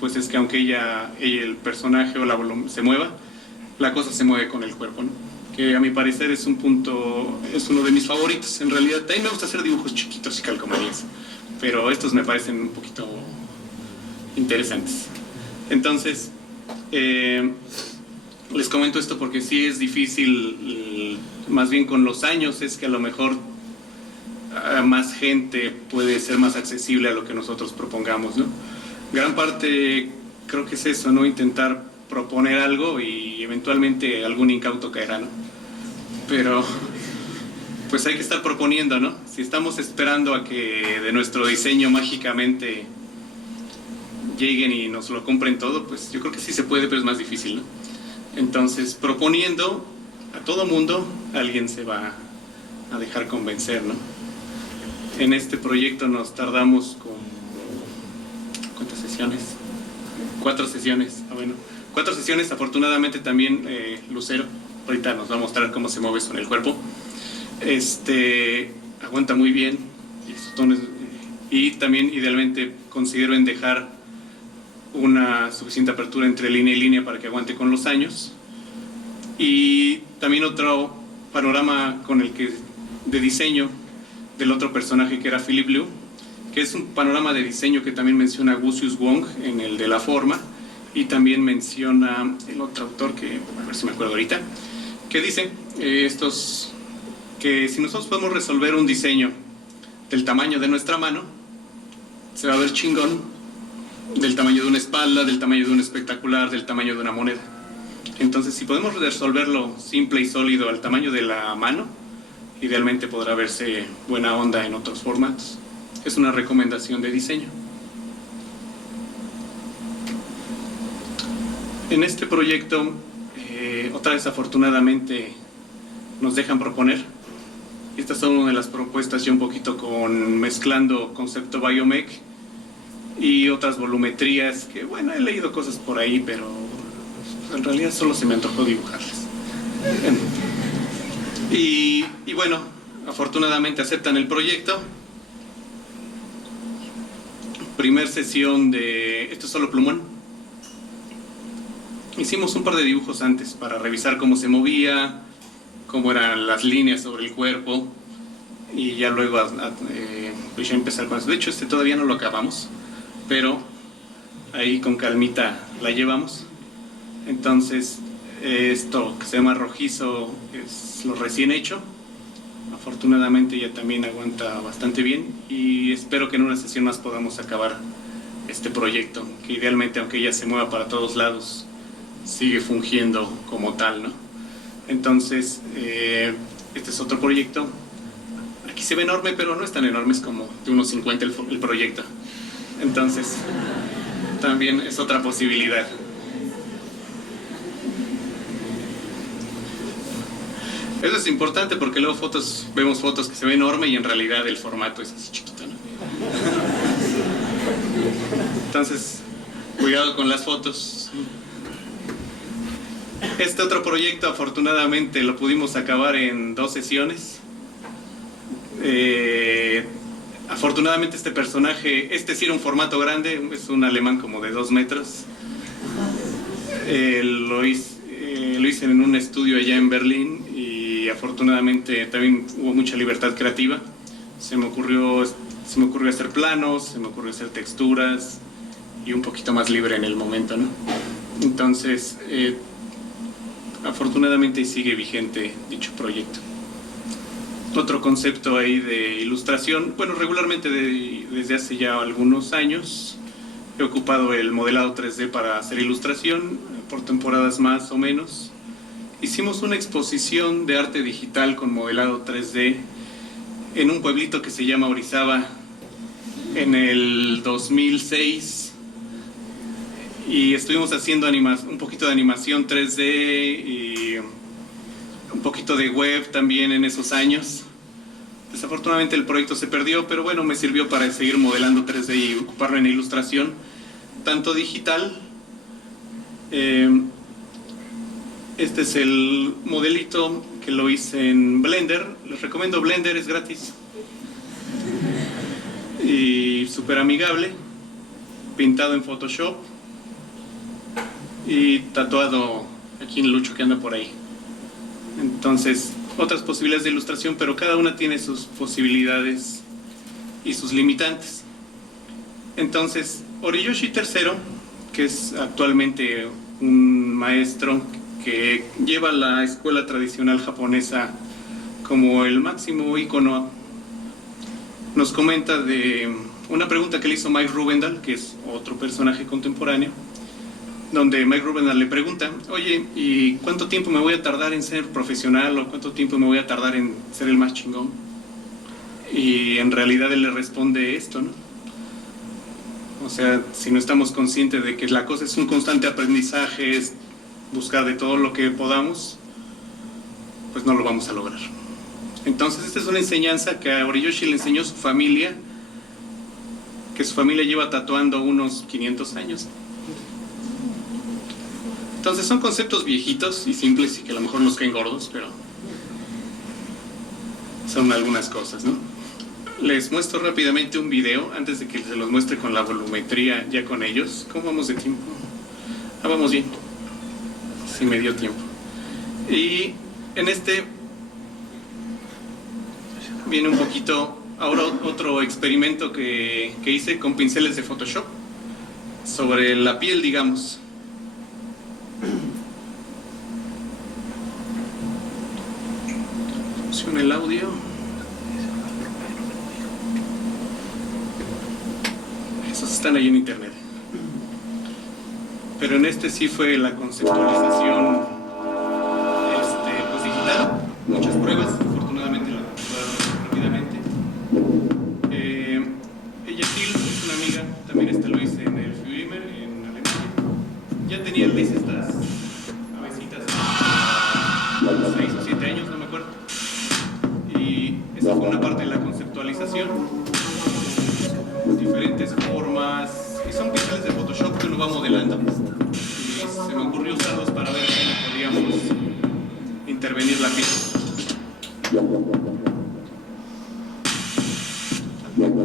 pues es que aunque ella el personaje o la se mueva, la cosa se mueve con el cuerpo, ¿no? Que a mi parecer es un punto, es uno de mis favoritos en realidad. A mí me gusta hacer dibujos chiquitos y calcomanías, pero estos me parecen un poquito interesantes. Entonces les comento esto porque sí es difícil, más bien con los años es que a lo mejor más gente puede ser más accesible a lo que nosotros propongamos, ¿no? Gran parte creo que es eso, ¿no? Intentar proponer algo y eventualmente algún incauto caerá, ¿no? Pero pues hay que estar proponiendo, ¿no? Si estamos esperando a que de nuestro diseño mágicamente lleguen y nos lo compren todo, pues yo creo que sí se puede, pero es más difícil, ¿no? Entonces, proponiendo a todo mundo, alguien se va a dejar convencer, ¿no? En este proyecto nos tardamos con... ¿cuántas sesiones? 4 sesiones, bueno, 4 sesiones. Afortunadamente también Lucero ahorita nos va a mostrar cómo se mueve eso en el cuerpo. Aguanta muy bien y también idealmente considero en dejar una suficiente apertura entre línea y línea para que aguante con los años. Y también otro panorama con el que de diseño del otro personaje que era Philip Liu, que es un panorama de diseño que también menciona Gusius Wong en el de la forma, y también menciona el otro autor que a ver si me acuerdo ahorita, que dice que si nosotros podemos resolver un diseño del tamaño de nuestra mano, se va a ver chingón, del tamaño de una espalda, del tamaño de un espectacular, del tamaño de una moneda. Entonces, si podemos resolverlo simple y sólido al tamaño de la mano, idealmente podrá verse buena onda en otros formatos. Es una recomendación de diseño. En este proyecto, otra vez afortunadamente nos dejan proponer. Estas son una de las propuestas, yo un poquito mezclando concepto Biomech y otras volumetrías que, bueno, he leído cosas por ahí, pero en realidad solo se me antojó dibujarlas. Y bueno, afortunadamente aceptan el proyecto. Primer sesión de... esto es solo plumón. Hicimos un par de dibujos antes para revisar cómo se movía, cómo eran las líneas sobre el cuerpo, y ya luego pues ya empezar con eso. De hecho, todavía no lo acabamos, pero ahí con calmita la llevamos. Entonces, esto que se llama rojizo es lo recién hecho. Afortunadamente ya también aguanta bastante bien y espero que en una sesión más podamos acabar este proyecto, que idealmente, aunque ya se mueva para todos lados, sigue fungiendo como tal, ¿no? Entonces, Este es otro proyecto. Aquí se ve enorme, pero no es tan enorme, es como de unos 50 el proyecto. Entonces, también es otra posibilidad. Eso es importante porque luego vemos fotos que se ven enorme y en realidad el formato es así chiquito, ¿no? Entonces, cuidado con las fotos. Este otro proyecto afortunadamente lo pudimos acabar en 2 sesiones. Afortunadamente este personaje, sí era un formato grande, es un alemán como de 2 metros. Lo hice en un estudio allá en Berlín y afortunadamente también hubo mucha libertad creativa. Se me ocurrió hacer planos, se me ocurrió hacer texturas y un poquito más libre en el momento, ¿no? Entonces, afortunadamente sigue vigente dicho proyecto. Otro concepto ahí de ilustración, bueno, regularmente desde hace ya algunos años he ocupado el modelado 3D para hacer ilustración, por temporadas más o menos. Hicimos una exposición de arte digital con modelado 3D en un pueblito que se llama Orizaba en el 2006 y estuvimos haciendo un poquito de animación 3D y un poquito de web también en esos años. Desafortunadamente el proyecto se perdió, pero bueno, me sirvió para seguir modelando 3D y ocuparlo en ilustración, tanto digital. Este es el modelito que lo hice en Blender. Les recomiendo Blender, es gratis y súper amigable, pintado en Photoshop y tatuado aquí en Lucho que anda por ahí. Entonces, otras posibilidades de ilustración, pero cada una tiene sus posibilidades y sus limitantes. Entonces, Horiyoshi III, que es actualmente un maestro que lleva la escuela tradicional japonesa como el máximo ícono, nos comenta de una pregunta que le hizo Mike Rubendal, que es otro personaje contemporáneo, donde Mike Rubendal le pregunta: oye, ¿y cuánto tiempo me voy a tardar en ser profesional o cuánto tiempo me voy a tardar en ser el más chingón? Y en realidad él le responde esto, ¿no? O sea, si no estamos conscientes de que la cosa es un constante aprendizaje, es buscar de todo lo que podamos, pues no lo vamos a lograr. Entonces esta es una enseñanza que a Horiyoshi le enseñó su familia, que su familia lleva tatuando unos 500 años. Entonces son conceptos viejitos y simples y que a lo mejor nos caen gordos, pero son algunas cosas, ¿no? Les muestro rápidamente un video antes de que se los muestre con la volumetría ya con ellos. ¿Cómo vamos de tiempo? Vamos bien. Sí me dio tiempo. Y en este viene un poquito ahora otro experimento que hice con pinceles de Photoshop sobre la piel, digamos. Funciona el audio. Esos están ahí en internet. Pero en este sí fue la conceptualización pues digital. Muchas pruebas, afortunadamente la computaron rápidamente. Ella es una amiga, también lo hice en el Führimer en Alemania. Ya tenía estas avecitas, 6 o 7 años, no me acuerdo. Y esa fue una parte de la conceptualización, diferentes formas, y son pinceles de Photoshop que uno va modelando. Y se me ocurrió usarlos para ver cómo podíamos intervenir la piel.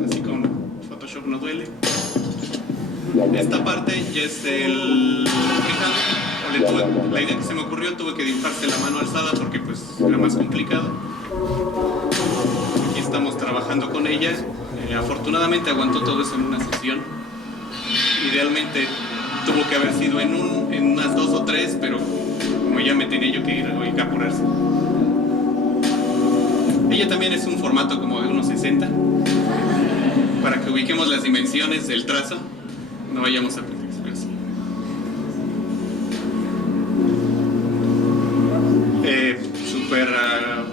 Así como Photoshop no duele. Esta parte ya es el freehand. La idea que se me ocurrió, tuve que dibujarse la mano alzada porque pues era más complicado. Aquí estamos trabajando con ella. Afortunadamente aguantó todo eso en una sesión. Idealmente tuvo que haber sido en unas 2 o 3, pero como ya me tenía yo que ir, hay que apurarse. Ella también es un formato como de unos 60, para que ubiquemos las dimensiones del trazo, no vayamos a perder. Súper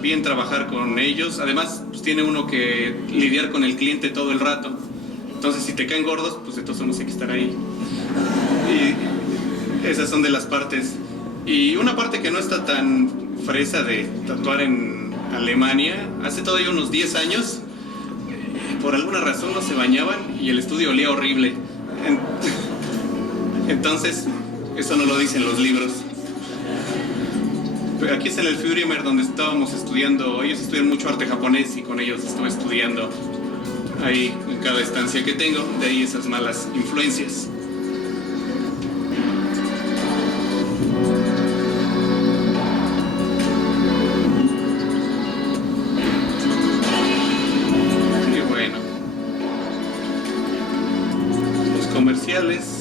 bien trabajar con ellos. Además, pues tiene uno que lidiar con el cliente todo el rato. Entonces, si te caen gordos, pues de todos modos hay que estar ahí. Y esas son de las partes. Y una parte que no está tan fresa de tatuar en Alemania, hace todavía unos 10 años, por alguna razón no se bañaban y el estudio olía horrible. Entonces, eso no lo dicen los libros. Pero aquí es en el Furimer donde estábamos estudiando. Ellos estudian mucho arte japonés y con ellos estuve estudiando ahí en cada estancia que tengo. De ahí esas malas influencias. Y bueno, los comerciales.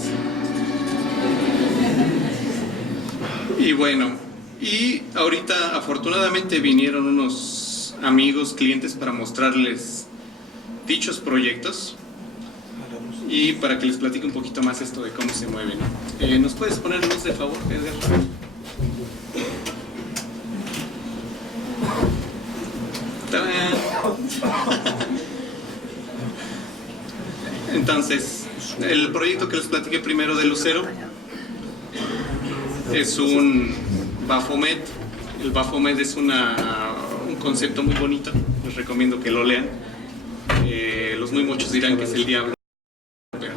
Y bueno, y ahorita afortunadamente vinieron unos amigos, clientes para mostrarles dichos proyectos y para que les platique un poquito más esto de cómo se mueven. ¿Nos puedes poner luz de favor, Edgar? Entonces, el proyecto que les platiqué primero de Lucero es un Baphomet. El Baphomet es un concepto muy bonito, les recomiendo que lo lean. Los muy muchos dirán que es el diablo, pero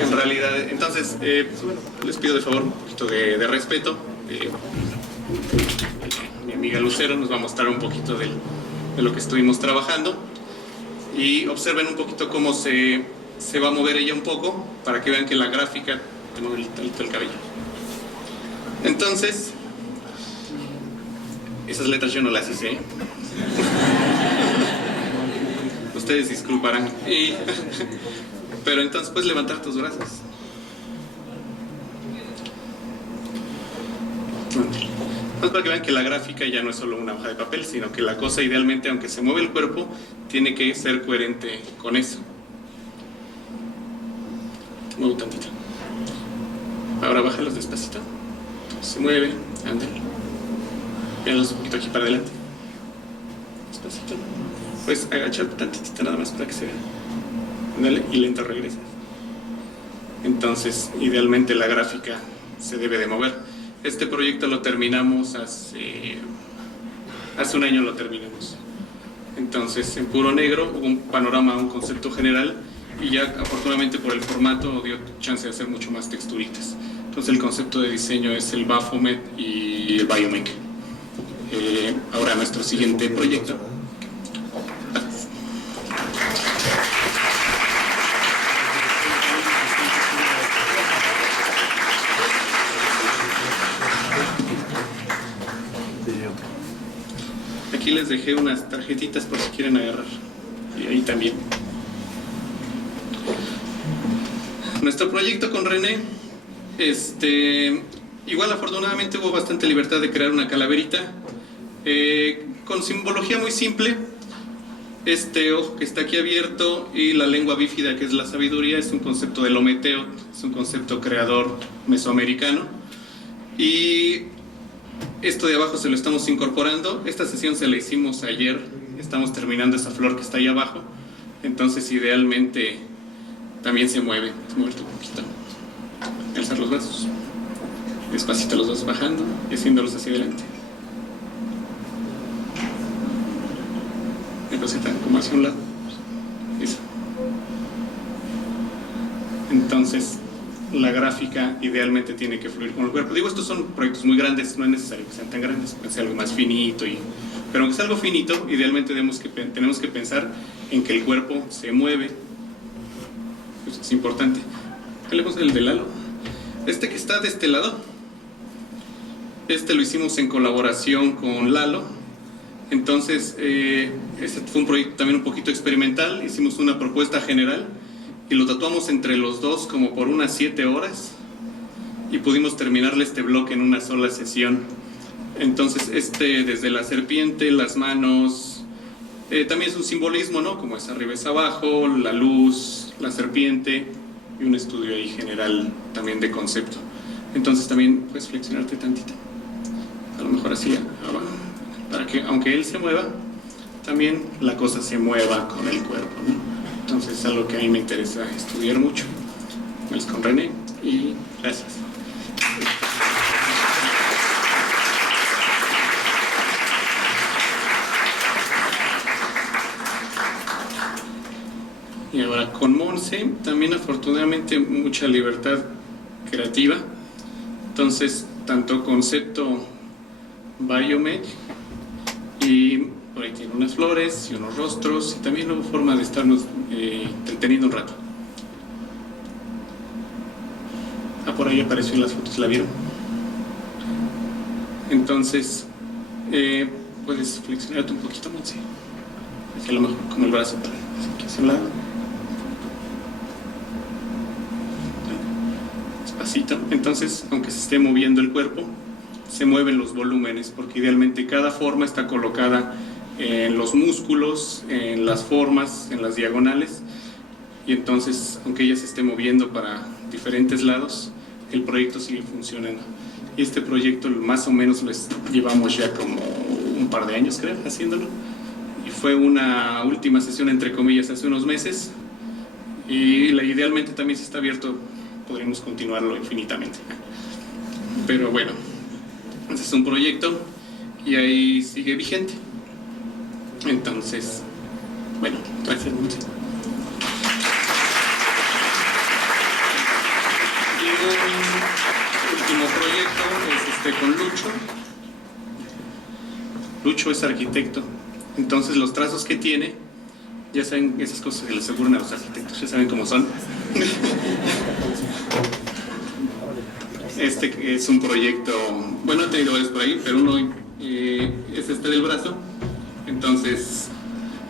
en realidad, entonces, les pido de favor un poquito de respeto. Mi amiga Lucero nos va a mostrar un poquito de lo que estuvimos trabajando y observen un poquito cómo se va a mover ella un poco para que vean que la gráfica te mueve el cabello. Entonces, esas letras yo no las hice, ¿eh? Ustedes disculparán. Pero entonces puedes levantar tus brazos. Entonces, para que vean que la gráfica ya no es solo una hoja de papel, sino que la cosa idealmente, aunque se mueve el cuerpo, tiene que ser coherente con eso. Muevo tantito. Ahora bájalos despacito. Se mueve, anda. Véanlos un poquito aquí para adelante. Despacito. Puedes agachar tantitito nada más para que se vea. Ándale, y lento regresas. Entonces, idealmente la gráfica se debe de mover. Este proyecto lo terminamos hace un año lo terminamos. Entonces, en puro negro, hubo un panorama, un concepto general, y ya afortunadamente por el formato dio chance de hacer mucho más texturitas. Entonces el concepto de diseño es el Baphomet y el Biomech. Ahora nuestro siguiente proyecto. Aquí les dejé unas tarjetitas por si quieren agarrar. Y ahí también. Nuestro proyecto con René, igual afortunadamente hubo bastante libertad de crear una calaverita con simbología muy simple. Este ojo que está aquí abierto y la lengua bífida, que es la sabiduría, es un concepto del Ometeo, es un concepto creador mesoamericano. Y esto de abajo se lo estamos incorporando. Esta sesión se la hicimos ayer, estamos terminando esa flor que está ahí abajo. Entonces idealmente también se mueve, muerte un poquito. Alzar los brazos, despacito los brazos bajando y haciéndolos hacia adelante. Me presentan como hacia un lado. Eso. Entonces, la gráfica idealmente tiene que fluir con el cuerpo. Digo, estos son proyectos muy grandes, no es necesario que sean tan grandes, puede ser algo más finito. Pero aunque sea algo finito, idealmente tenemos que pensar en que el cuerpo se mueve. Pues es importante. Hablemos del de Lalo. Este que está de este lado, lo hicimos en colaboración con Lalo. Entonces, este fue un proyecto también un poquito experimental. Hicimos una propuesta general y lo tatuamos entre los dos como por unas 7 horas y pudimos terminarle este bloque en una sola sesión. Entonces, desde la serpiente, las manos, también es un simbolismo, ¿no? Como es arriba es abajo, la luz, la serpiente y un estudio ahí general también de concepto. Entonces también puedes flexionarte tantito, a lo mejor así abajo, para que aunque él se mueva, también la cosa se mueva con el cuerpo, ¿no? Entonces es algo que a mí me interesa estudiar mucho. Es con René y gracias. Y ahora con Monse, también afortunadamente mucha libertad creativa. Entonces, tanto concepto Biomed y por ahí tiene unas flores y unos rostros y también una forma de estarnos entreteniendo un rato. Por ahí apareció en las fotos, ¿la vieron? Entonces, puedes flexionarte un poquito, Monse. Hacia lo mejor como el brazo para hacia un lado. Despacito. Entonces, aunque se esté moviendo el cuerpo, se mueven los volúmenes, porque idealmente cada forma está colocada en los músculos, en las formas, en las diagonales, y entonces, aunque ella se esté moviendo para diferentes lados, el proyecto sigue funcionando. Y este proyecto más o menos lo llevamos ya como un par de años, creo, haciéndolo. Y fue una última sesión, entre comillas, hace unos meses. Y idealmente también si está abierto, podríamos continuarlo infinitamente. Pero bueno, ese es un proyecto y ahí sigue vigente. Entonces, bueno, gracias mucho. Y un último proyecto es con Lucho. Lucho es arquitecto, entonces los trazos que tiene, ya saben, esas cosas que les aseguran a los arquitectos, ya saben cómo son. Este es un proyecto, bueno, he tenido varios por ahí, pero uno es este del brazo. Entonces,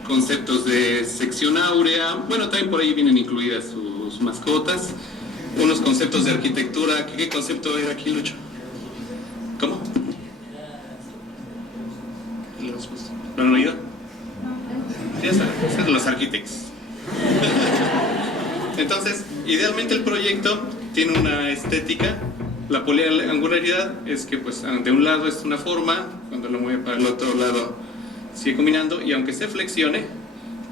conceptos de sección áurea, bueno, también por ahí vienen incluidas sus mascotas, unos conceptos de arquitectura. ¿Qué concepto era aquí, Lucho? ¿Cómo? ¿Lo han oído? Ya saben, los arquitectos. Entonces, idealmente el proyecto tiene una estética. La poliangularidad es que pues de un lado es una forma, cuando lo mueve para el otro lado sigue combinando, y aunque se flexione,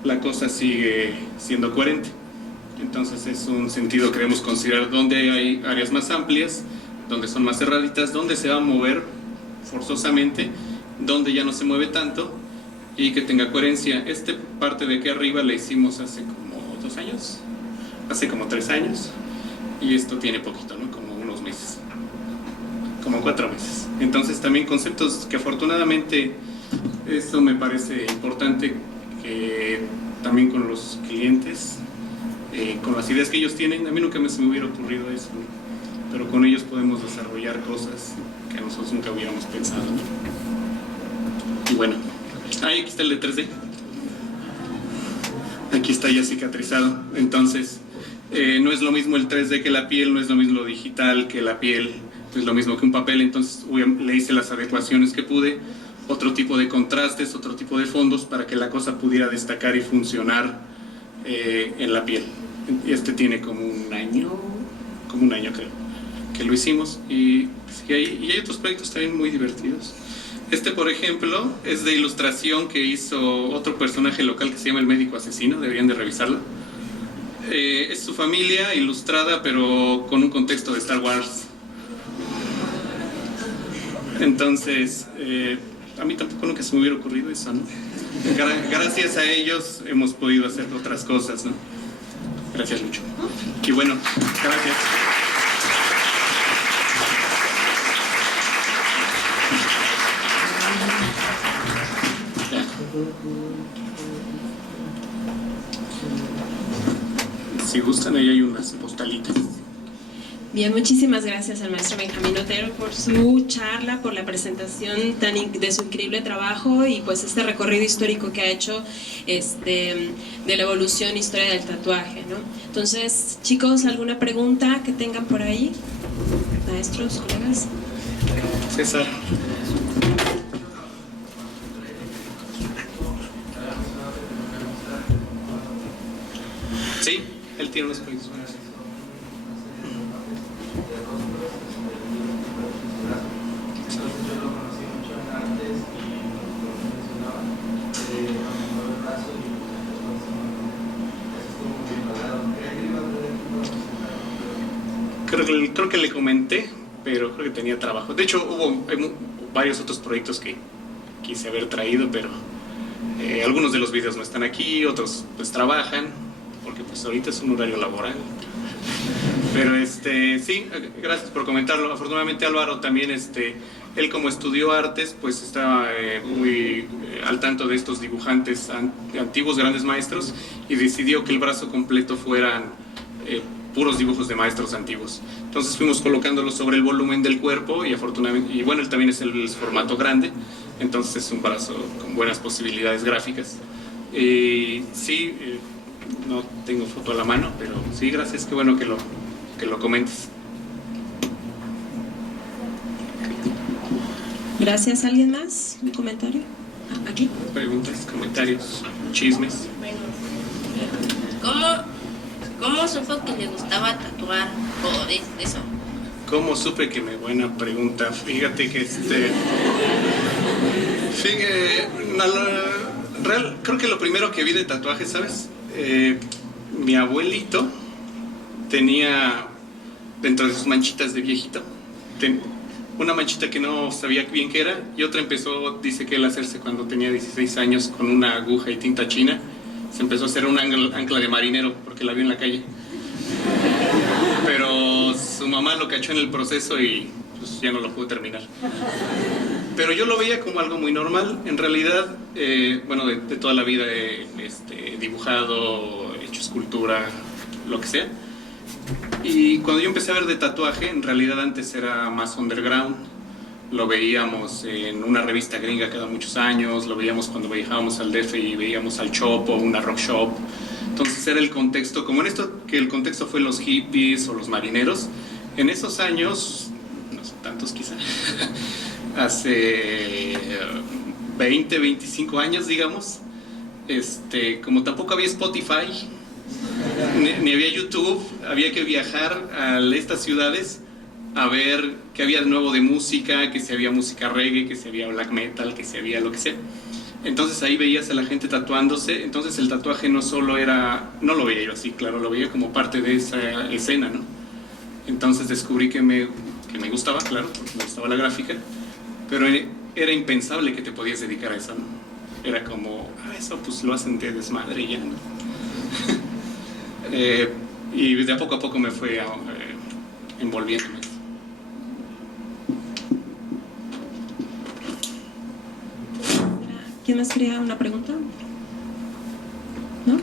la cosa sigue siendo coherente. Entonces es un sentido que debemos considerar donde hay áreas más amplias, donde son más cerraditas, donde se va a mover forzosamente, donde ya no se mueve tanto y que tenga coherencia. Esta parte de aquí arriba la hicimos hace como 2 años, hace como 3 años, y esto tiene poquito, ¿no? Como unos meses, como 4 meses. Entonces también conceptos que afortunadamente, eso me parece importante, que también con los clientes, con las ideas que ellos tienen, a mí nunca se me hubiera ocurrido eso, ¿no? Pero con ellos podemos desarrollar cosas que nosotros nunca hubiéramos pensado, ¿no? Y bueno, ahí aquí está el de 3D, aquí está ya cicatrizado. Entonces no es lo mismo el 3D que la piel, no es lo mismo lo digital que la piel, no es lo mismo que un papel. Entonces le hice las adecuaciones que pude, otro tipo de contrastes, otro tipo de fondos para que la cosa pudiera destacar y funcionar en la piel. Este tiene como un año creo que lo hicimos, y hay otros proyectos también muy divertidos. Este, por ejemplo, es de ilustración que hizo otro personaje local que se llama el médico asesino, deberían de revisarlo. Es su familia ilustrada, pero con un contexto de Star Wars. Entonces, a mí tampoco nunca se me hubiera ocurrido eso, ¿no? Gracias a ellos hemos podido hacer otras cosas, ¿no? Gracias, Lucho. Y bueno, gracias. Si gustan, ahí hay unas postalitas. Bien, muchísimas gracias al maestro Benjamín Otero por su charla, por la presentación de su increíble trabajo y pues este recorrido histórico que ha hecho de la evolución, historia del tatuaje, ¿no? Entonces, chicos, ¿alguna pregunta que tengan por ahí? Maestros, colegas. César. Sí, él tiene unos proyectos. creo que le comenté, pero creo que tenía trabajo. De hecho, hubo varios otros proyectos que quise haber traído, pero algunos de los videos no están aquí, otros pues trabajan, porque pues ahorita es un horario laboral. Pero sí, gracias por comentarlo. Afortunadamente Álvaro también, él como estudió artes, pues estaba muy al tanto de estos dibujantes antiguos, grandes maestros, y decidió que el brazo completo fueran puros dibujos de maestros antiguos. Entonces fuimos colocándolos sobre el volumen del cuerpo y afortunadamente, y bueno, él también es el formato grande, entonces es un brazo con buenas posibilidades gráficas. Sí, no tengo foto a la mano, pero sí, gracias, qué bueno que lo comentes. Gracias. ¿Alguien más? ¿Un comentario? ¿Aquí? Preguntas, comentarios, chismes. ¿Cómo supo que le gustaba tatuar o de eso? ¿Cómo supe que me... Buena pregunta. Fíjate que creo que lo primero que vi de tatuajes, ¿sabes? Mi abuelito tenía dentro de sus manchitas de viejito una manchita que no sabía bien qué era, y otra empezó, dice que él hacerse cuando tenía 16 años con una aguja y tinta china. Se empezó a hacer un ancla de marinero porque la vio en la calle, pero su mamá lo cachó en el proceso y pues ya no lo pudo terminar. Pero yo lo veía como algo muy normal. En realidad, bueno, de toda la vida he dibujado, hecho escultura, lo que sea. Y cuando yo empecé a ver de tatuaje, en realidad antes era más underground. Lo veíamos en una revista gringa cada muchos años, lo veíamos cuando viajábamos al DF y veíamos al Shop o una rock shop. Entonces era el contexto, como en esto que el contexto fue los hippies o los marineros. En esos años, no sé, tantos quizá, hace 20, 25 años, digamos, como tampoco había Spotify, ni había YouTube, había que viajar a estas ciudades a ver qué había de nuevo de música, que si había música reggae, que si había black metal, que si había lo que sea. Entonces ahí veías a la gente tatuándose. Entonces el tatuaje no solo era, no lo veía yo así, claro, lo veía como parte de esa escena, ¿no? Entonces descubrí que me gustaba, claro, porque me gustaba la gráfica, pero era impensable que te podías dedicar a eso, ¿no? Era como, eso pues lo hacen de desmadre y ya, ¿no? Y de a poco me fue envolviendo. ¿Quién más quería una pregunta? ¿No?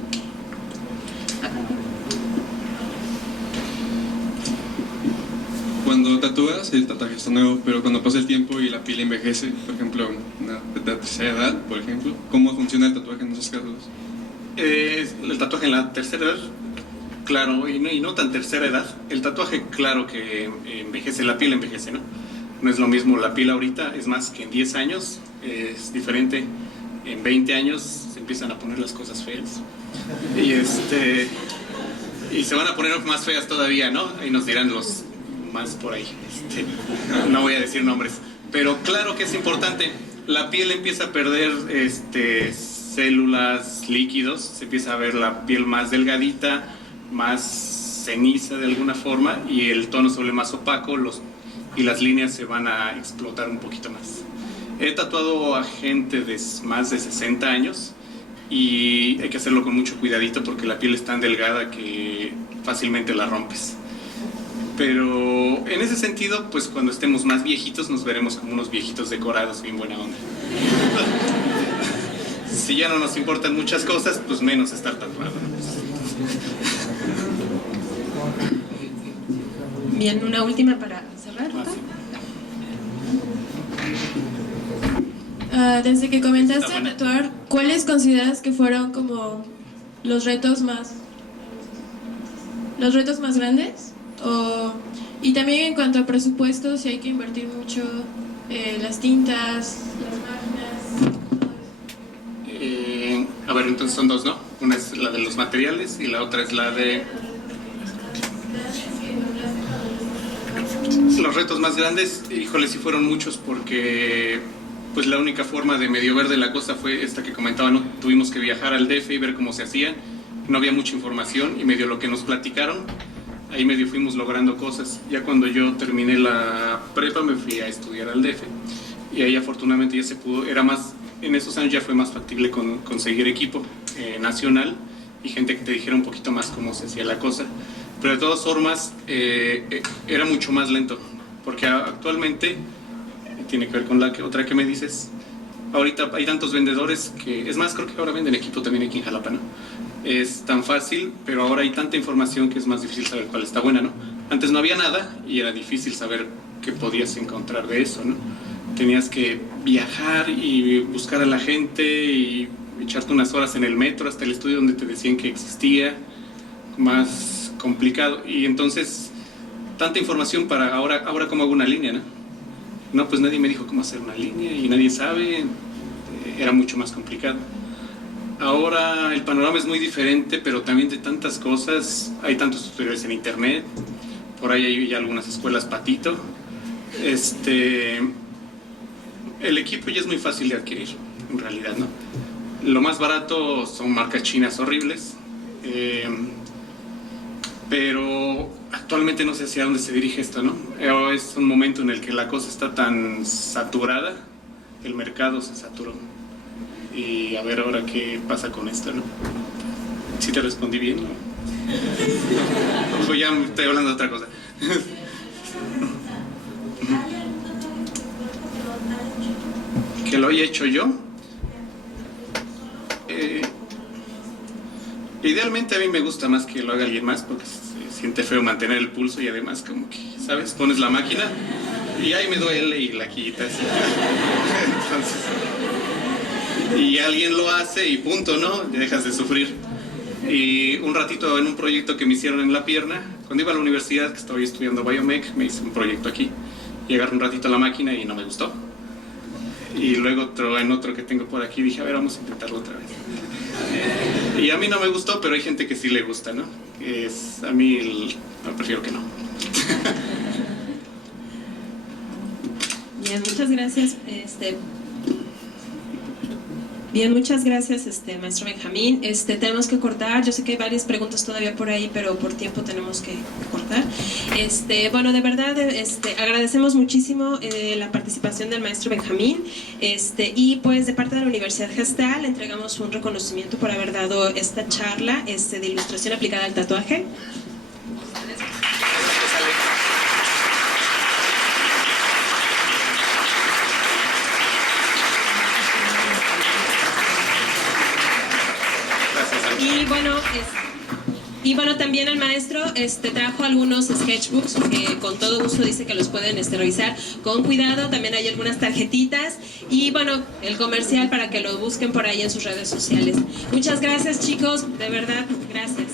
Cuando tatúas, el tatuaje está nuevo, pero cuando pasa el tiempo y la piel envejece, por ejemplo, de tercera edad, por ejemplo, ¿cómo funciona el tatuaje en esos casos? El tatuaje en la tercera edad, claro, y no tan tercera edad. El tatuaje, claro que envejece, la piel envejece, ¿no? No es lo mismo la piel ahorita, es más que en 10 años, es diferente. En 20 años se empiezan a poner las cosas feas. Y se van a poner más feas todavía, ¿no? Ahí nos dirán los más por ahí. No voy a decir nombres. Pero claro que es importante. La piel empieza a perder células, líquidos. Se empieza a ver la piel más delgadita, más ceniza de alguna forma, y el tono se vuelve más opaco y las líneas se van a explotar un poquito más. He tatuado a gente de más de 60 años y hay que hacerlo con mucho cuidadito porque la piel es tan delgada que fácilmente la rompes. Pero en ese sentido, pues cuando estemos más viejitos nos veremos como unos viejitos decorados, bien buena onda. Si ya no nos importan muchas cosas, pues menos estar tatuado. Bien, una última para cerrar. Desde que comentaste a tatuar, ¿cuáles consideras que fueron como los retos más grandes? Y también en cuanto a presupuestos, si hay que invertir mucho, las tintas, las máquinas. A ver, entonces son dos, ¿no? Una es la de los materiales y la otra es la de los retos más grandes. Híjole, sí fueron muchos porque pues la única forma de medio ver de la cosa fue esta que comentaba, ¿no? Tuvimos que viajar al DF y ver cómo se hacía. No había mucha información y medio lo que nos platicaron ahí medio fuimos logrando cosas. Ya cuando yo terminé la prepa me fui a estudiar al DF y ahí afortunadamente ya se pudo, era más, en esos años ya fue más factible conseguir equipo nacional y gente que te dijera un poquito más cómo se hacía la cosa. Pero de todas formas era mucho más lento, porque actualmente tiene que ver con la otra que me dices. Ahorita hay tantos vendedores que, es más, creo que ahora venden equipo también aquí en Jalapa, ¿no? Es tan fácil, pero ahora hay tanta información que es más difícil saber cuál está buena, ¿no? Antes no había nada y era difícil saber qué podías encontrar de eso, ¿no? Tenías que viajar y buscar a la gente y echarte unas horas en el metro hasta el estudio donde te decían que existía, más complicado. Y entonces, tanta información para ahora cómo hago una línea, ¿no? No, pues nadie me dijo cómo hacer una línea y nadie sabe, era mucho más complicado. Ahora el panorama es muy diferente, pero también de tantas cosas, hay tantos tutoriales en internet, por ahí hay ya algunas escuelas patito. El equipo ya es muy fácil de adquirir, en realidad, ¿no? Lo más barato son marcas chinas horribles, pero actualmente no sé hacia dónde se dirige esto, ¿no? Es un momento en el que la cosa está tan saturada, el mercado se saturó. Y a ver ahora qué pasa con esto, ¿no? ¿Sí te respondí bien, no? O ya me estoy hablando de otra cosa. ¿Que lo haya hecho yo? Idealmente a mí me gusta más que lo haga alguien más porque se siente feo mantener el pulso y además como que, ¿sabes? Pones la máquina y ahí me duele y la quitas. Entonces, y alguien lo hace y punto, ¿no? Ya dejas de sufrir. Y un ratito en un proyecto que me hicieron en la pierna, cuando iba a la universidad, que estaba estudiando Biomech, me hice un proyecto aquí y agarré un ratito la máquina y no me gustó. Y luego en otro que tengo por aquí dije, a ver, vamos a intentarlo otra vez. Y a mí no me gustó, pero hay gente que sí le gusta, ¿no? A mí prefiero que no. Bien, muchas gracias. Bien, muchas gracias, maestro Benjamín. Tenemos que cortar. Yo sé que hay varias preguntas todavía por ahí, pero por tiempo tenemos que cortar. Bueno, de verdad, agradecemos muchísimo la participación del maestro Benjamín. Y pues de parte de la Universidad Gestal le entregamos un reconocimiento por haber dado esta charla de ilustración aplicada al tatuaje. Y bueno, también el maestro trajo algunos sketchbooks que con todo gusto dice que los pueden revisar con cuidado. También hay algunas tarjetitas y bueno, el comercial para que lo busquen por ahí en sus redes sociales. Muchas gracias, chicos, de verdad, gracias.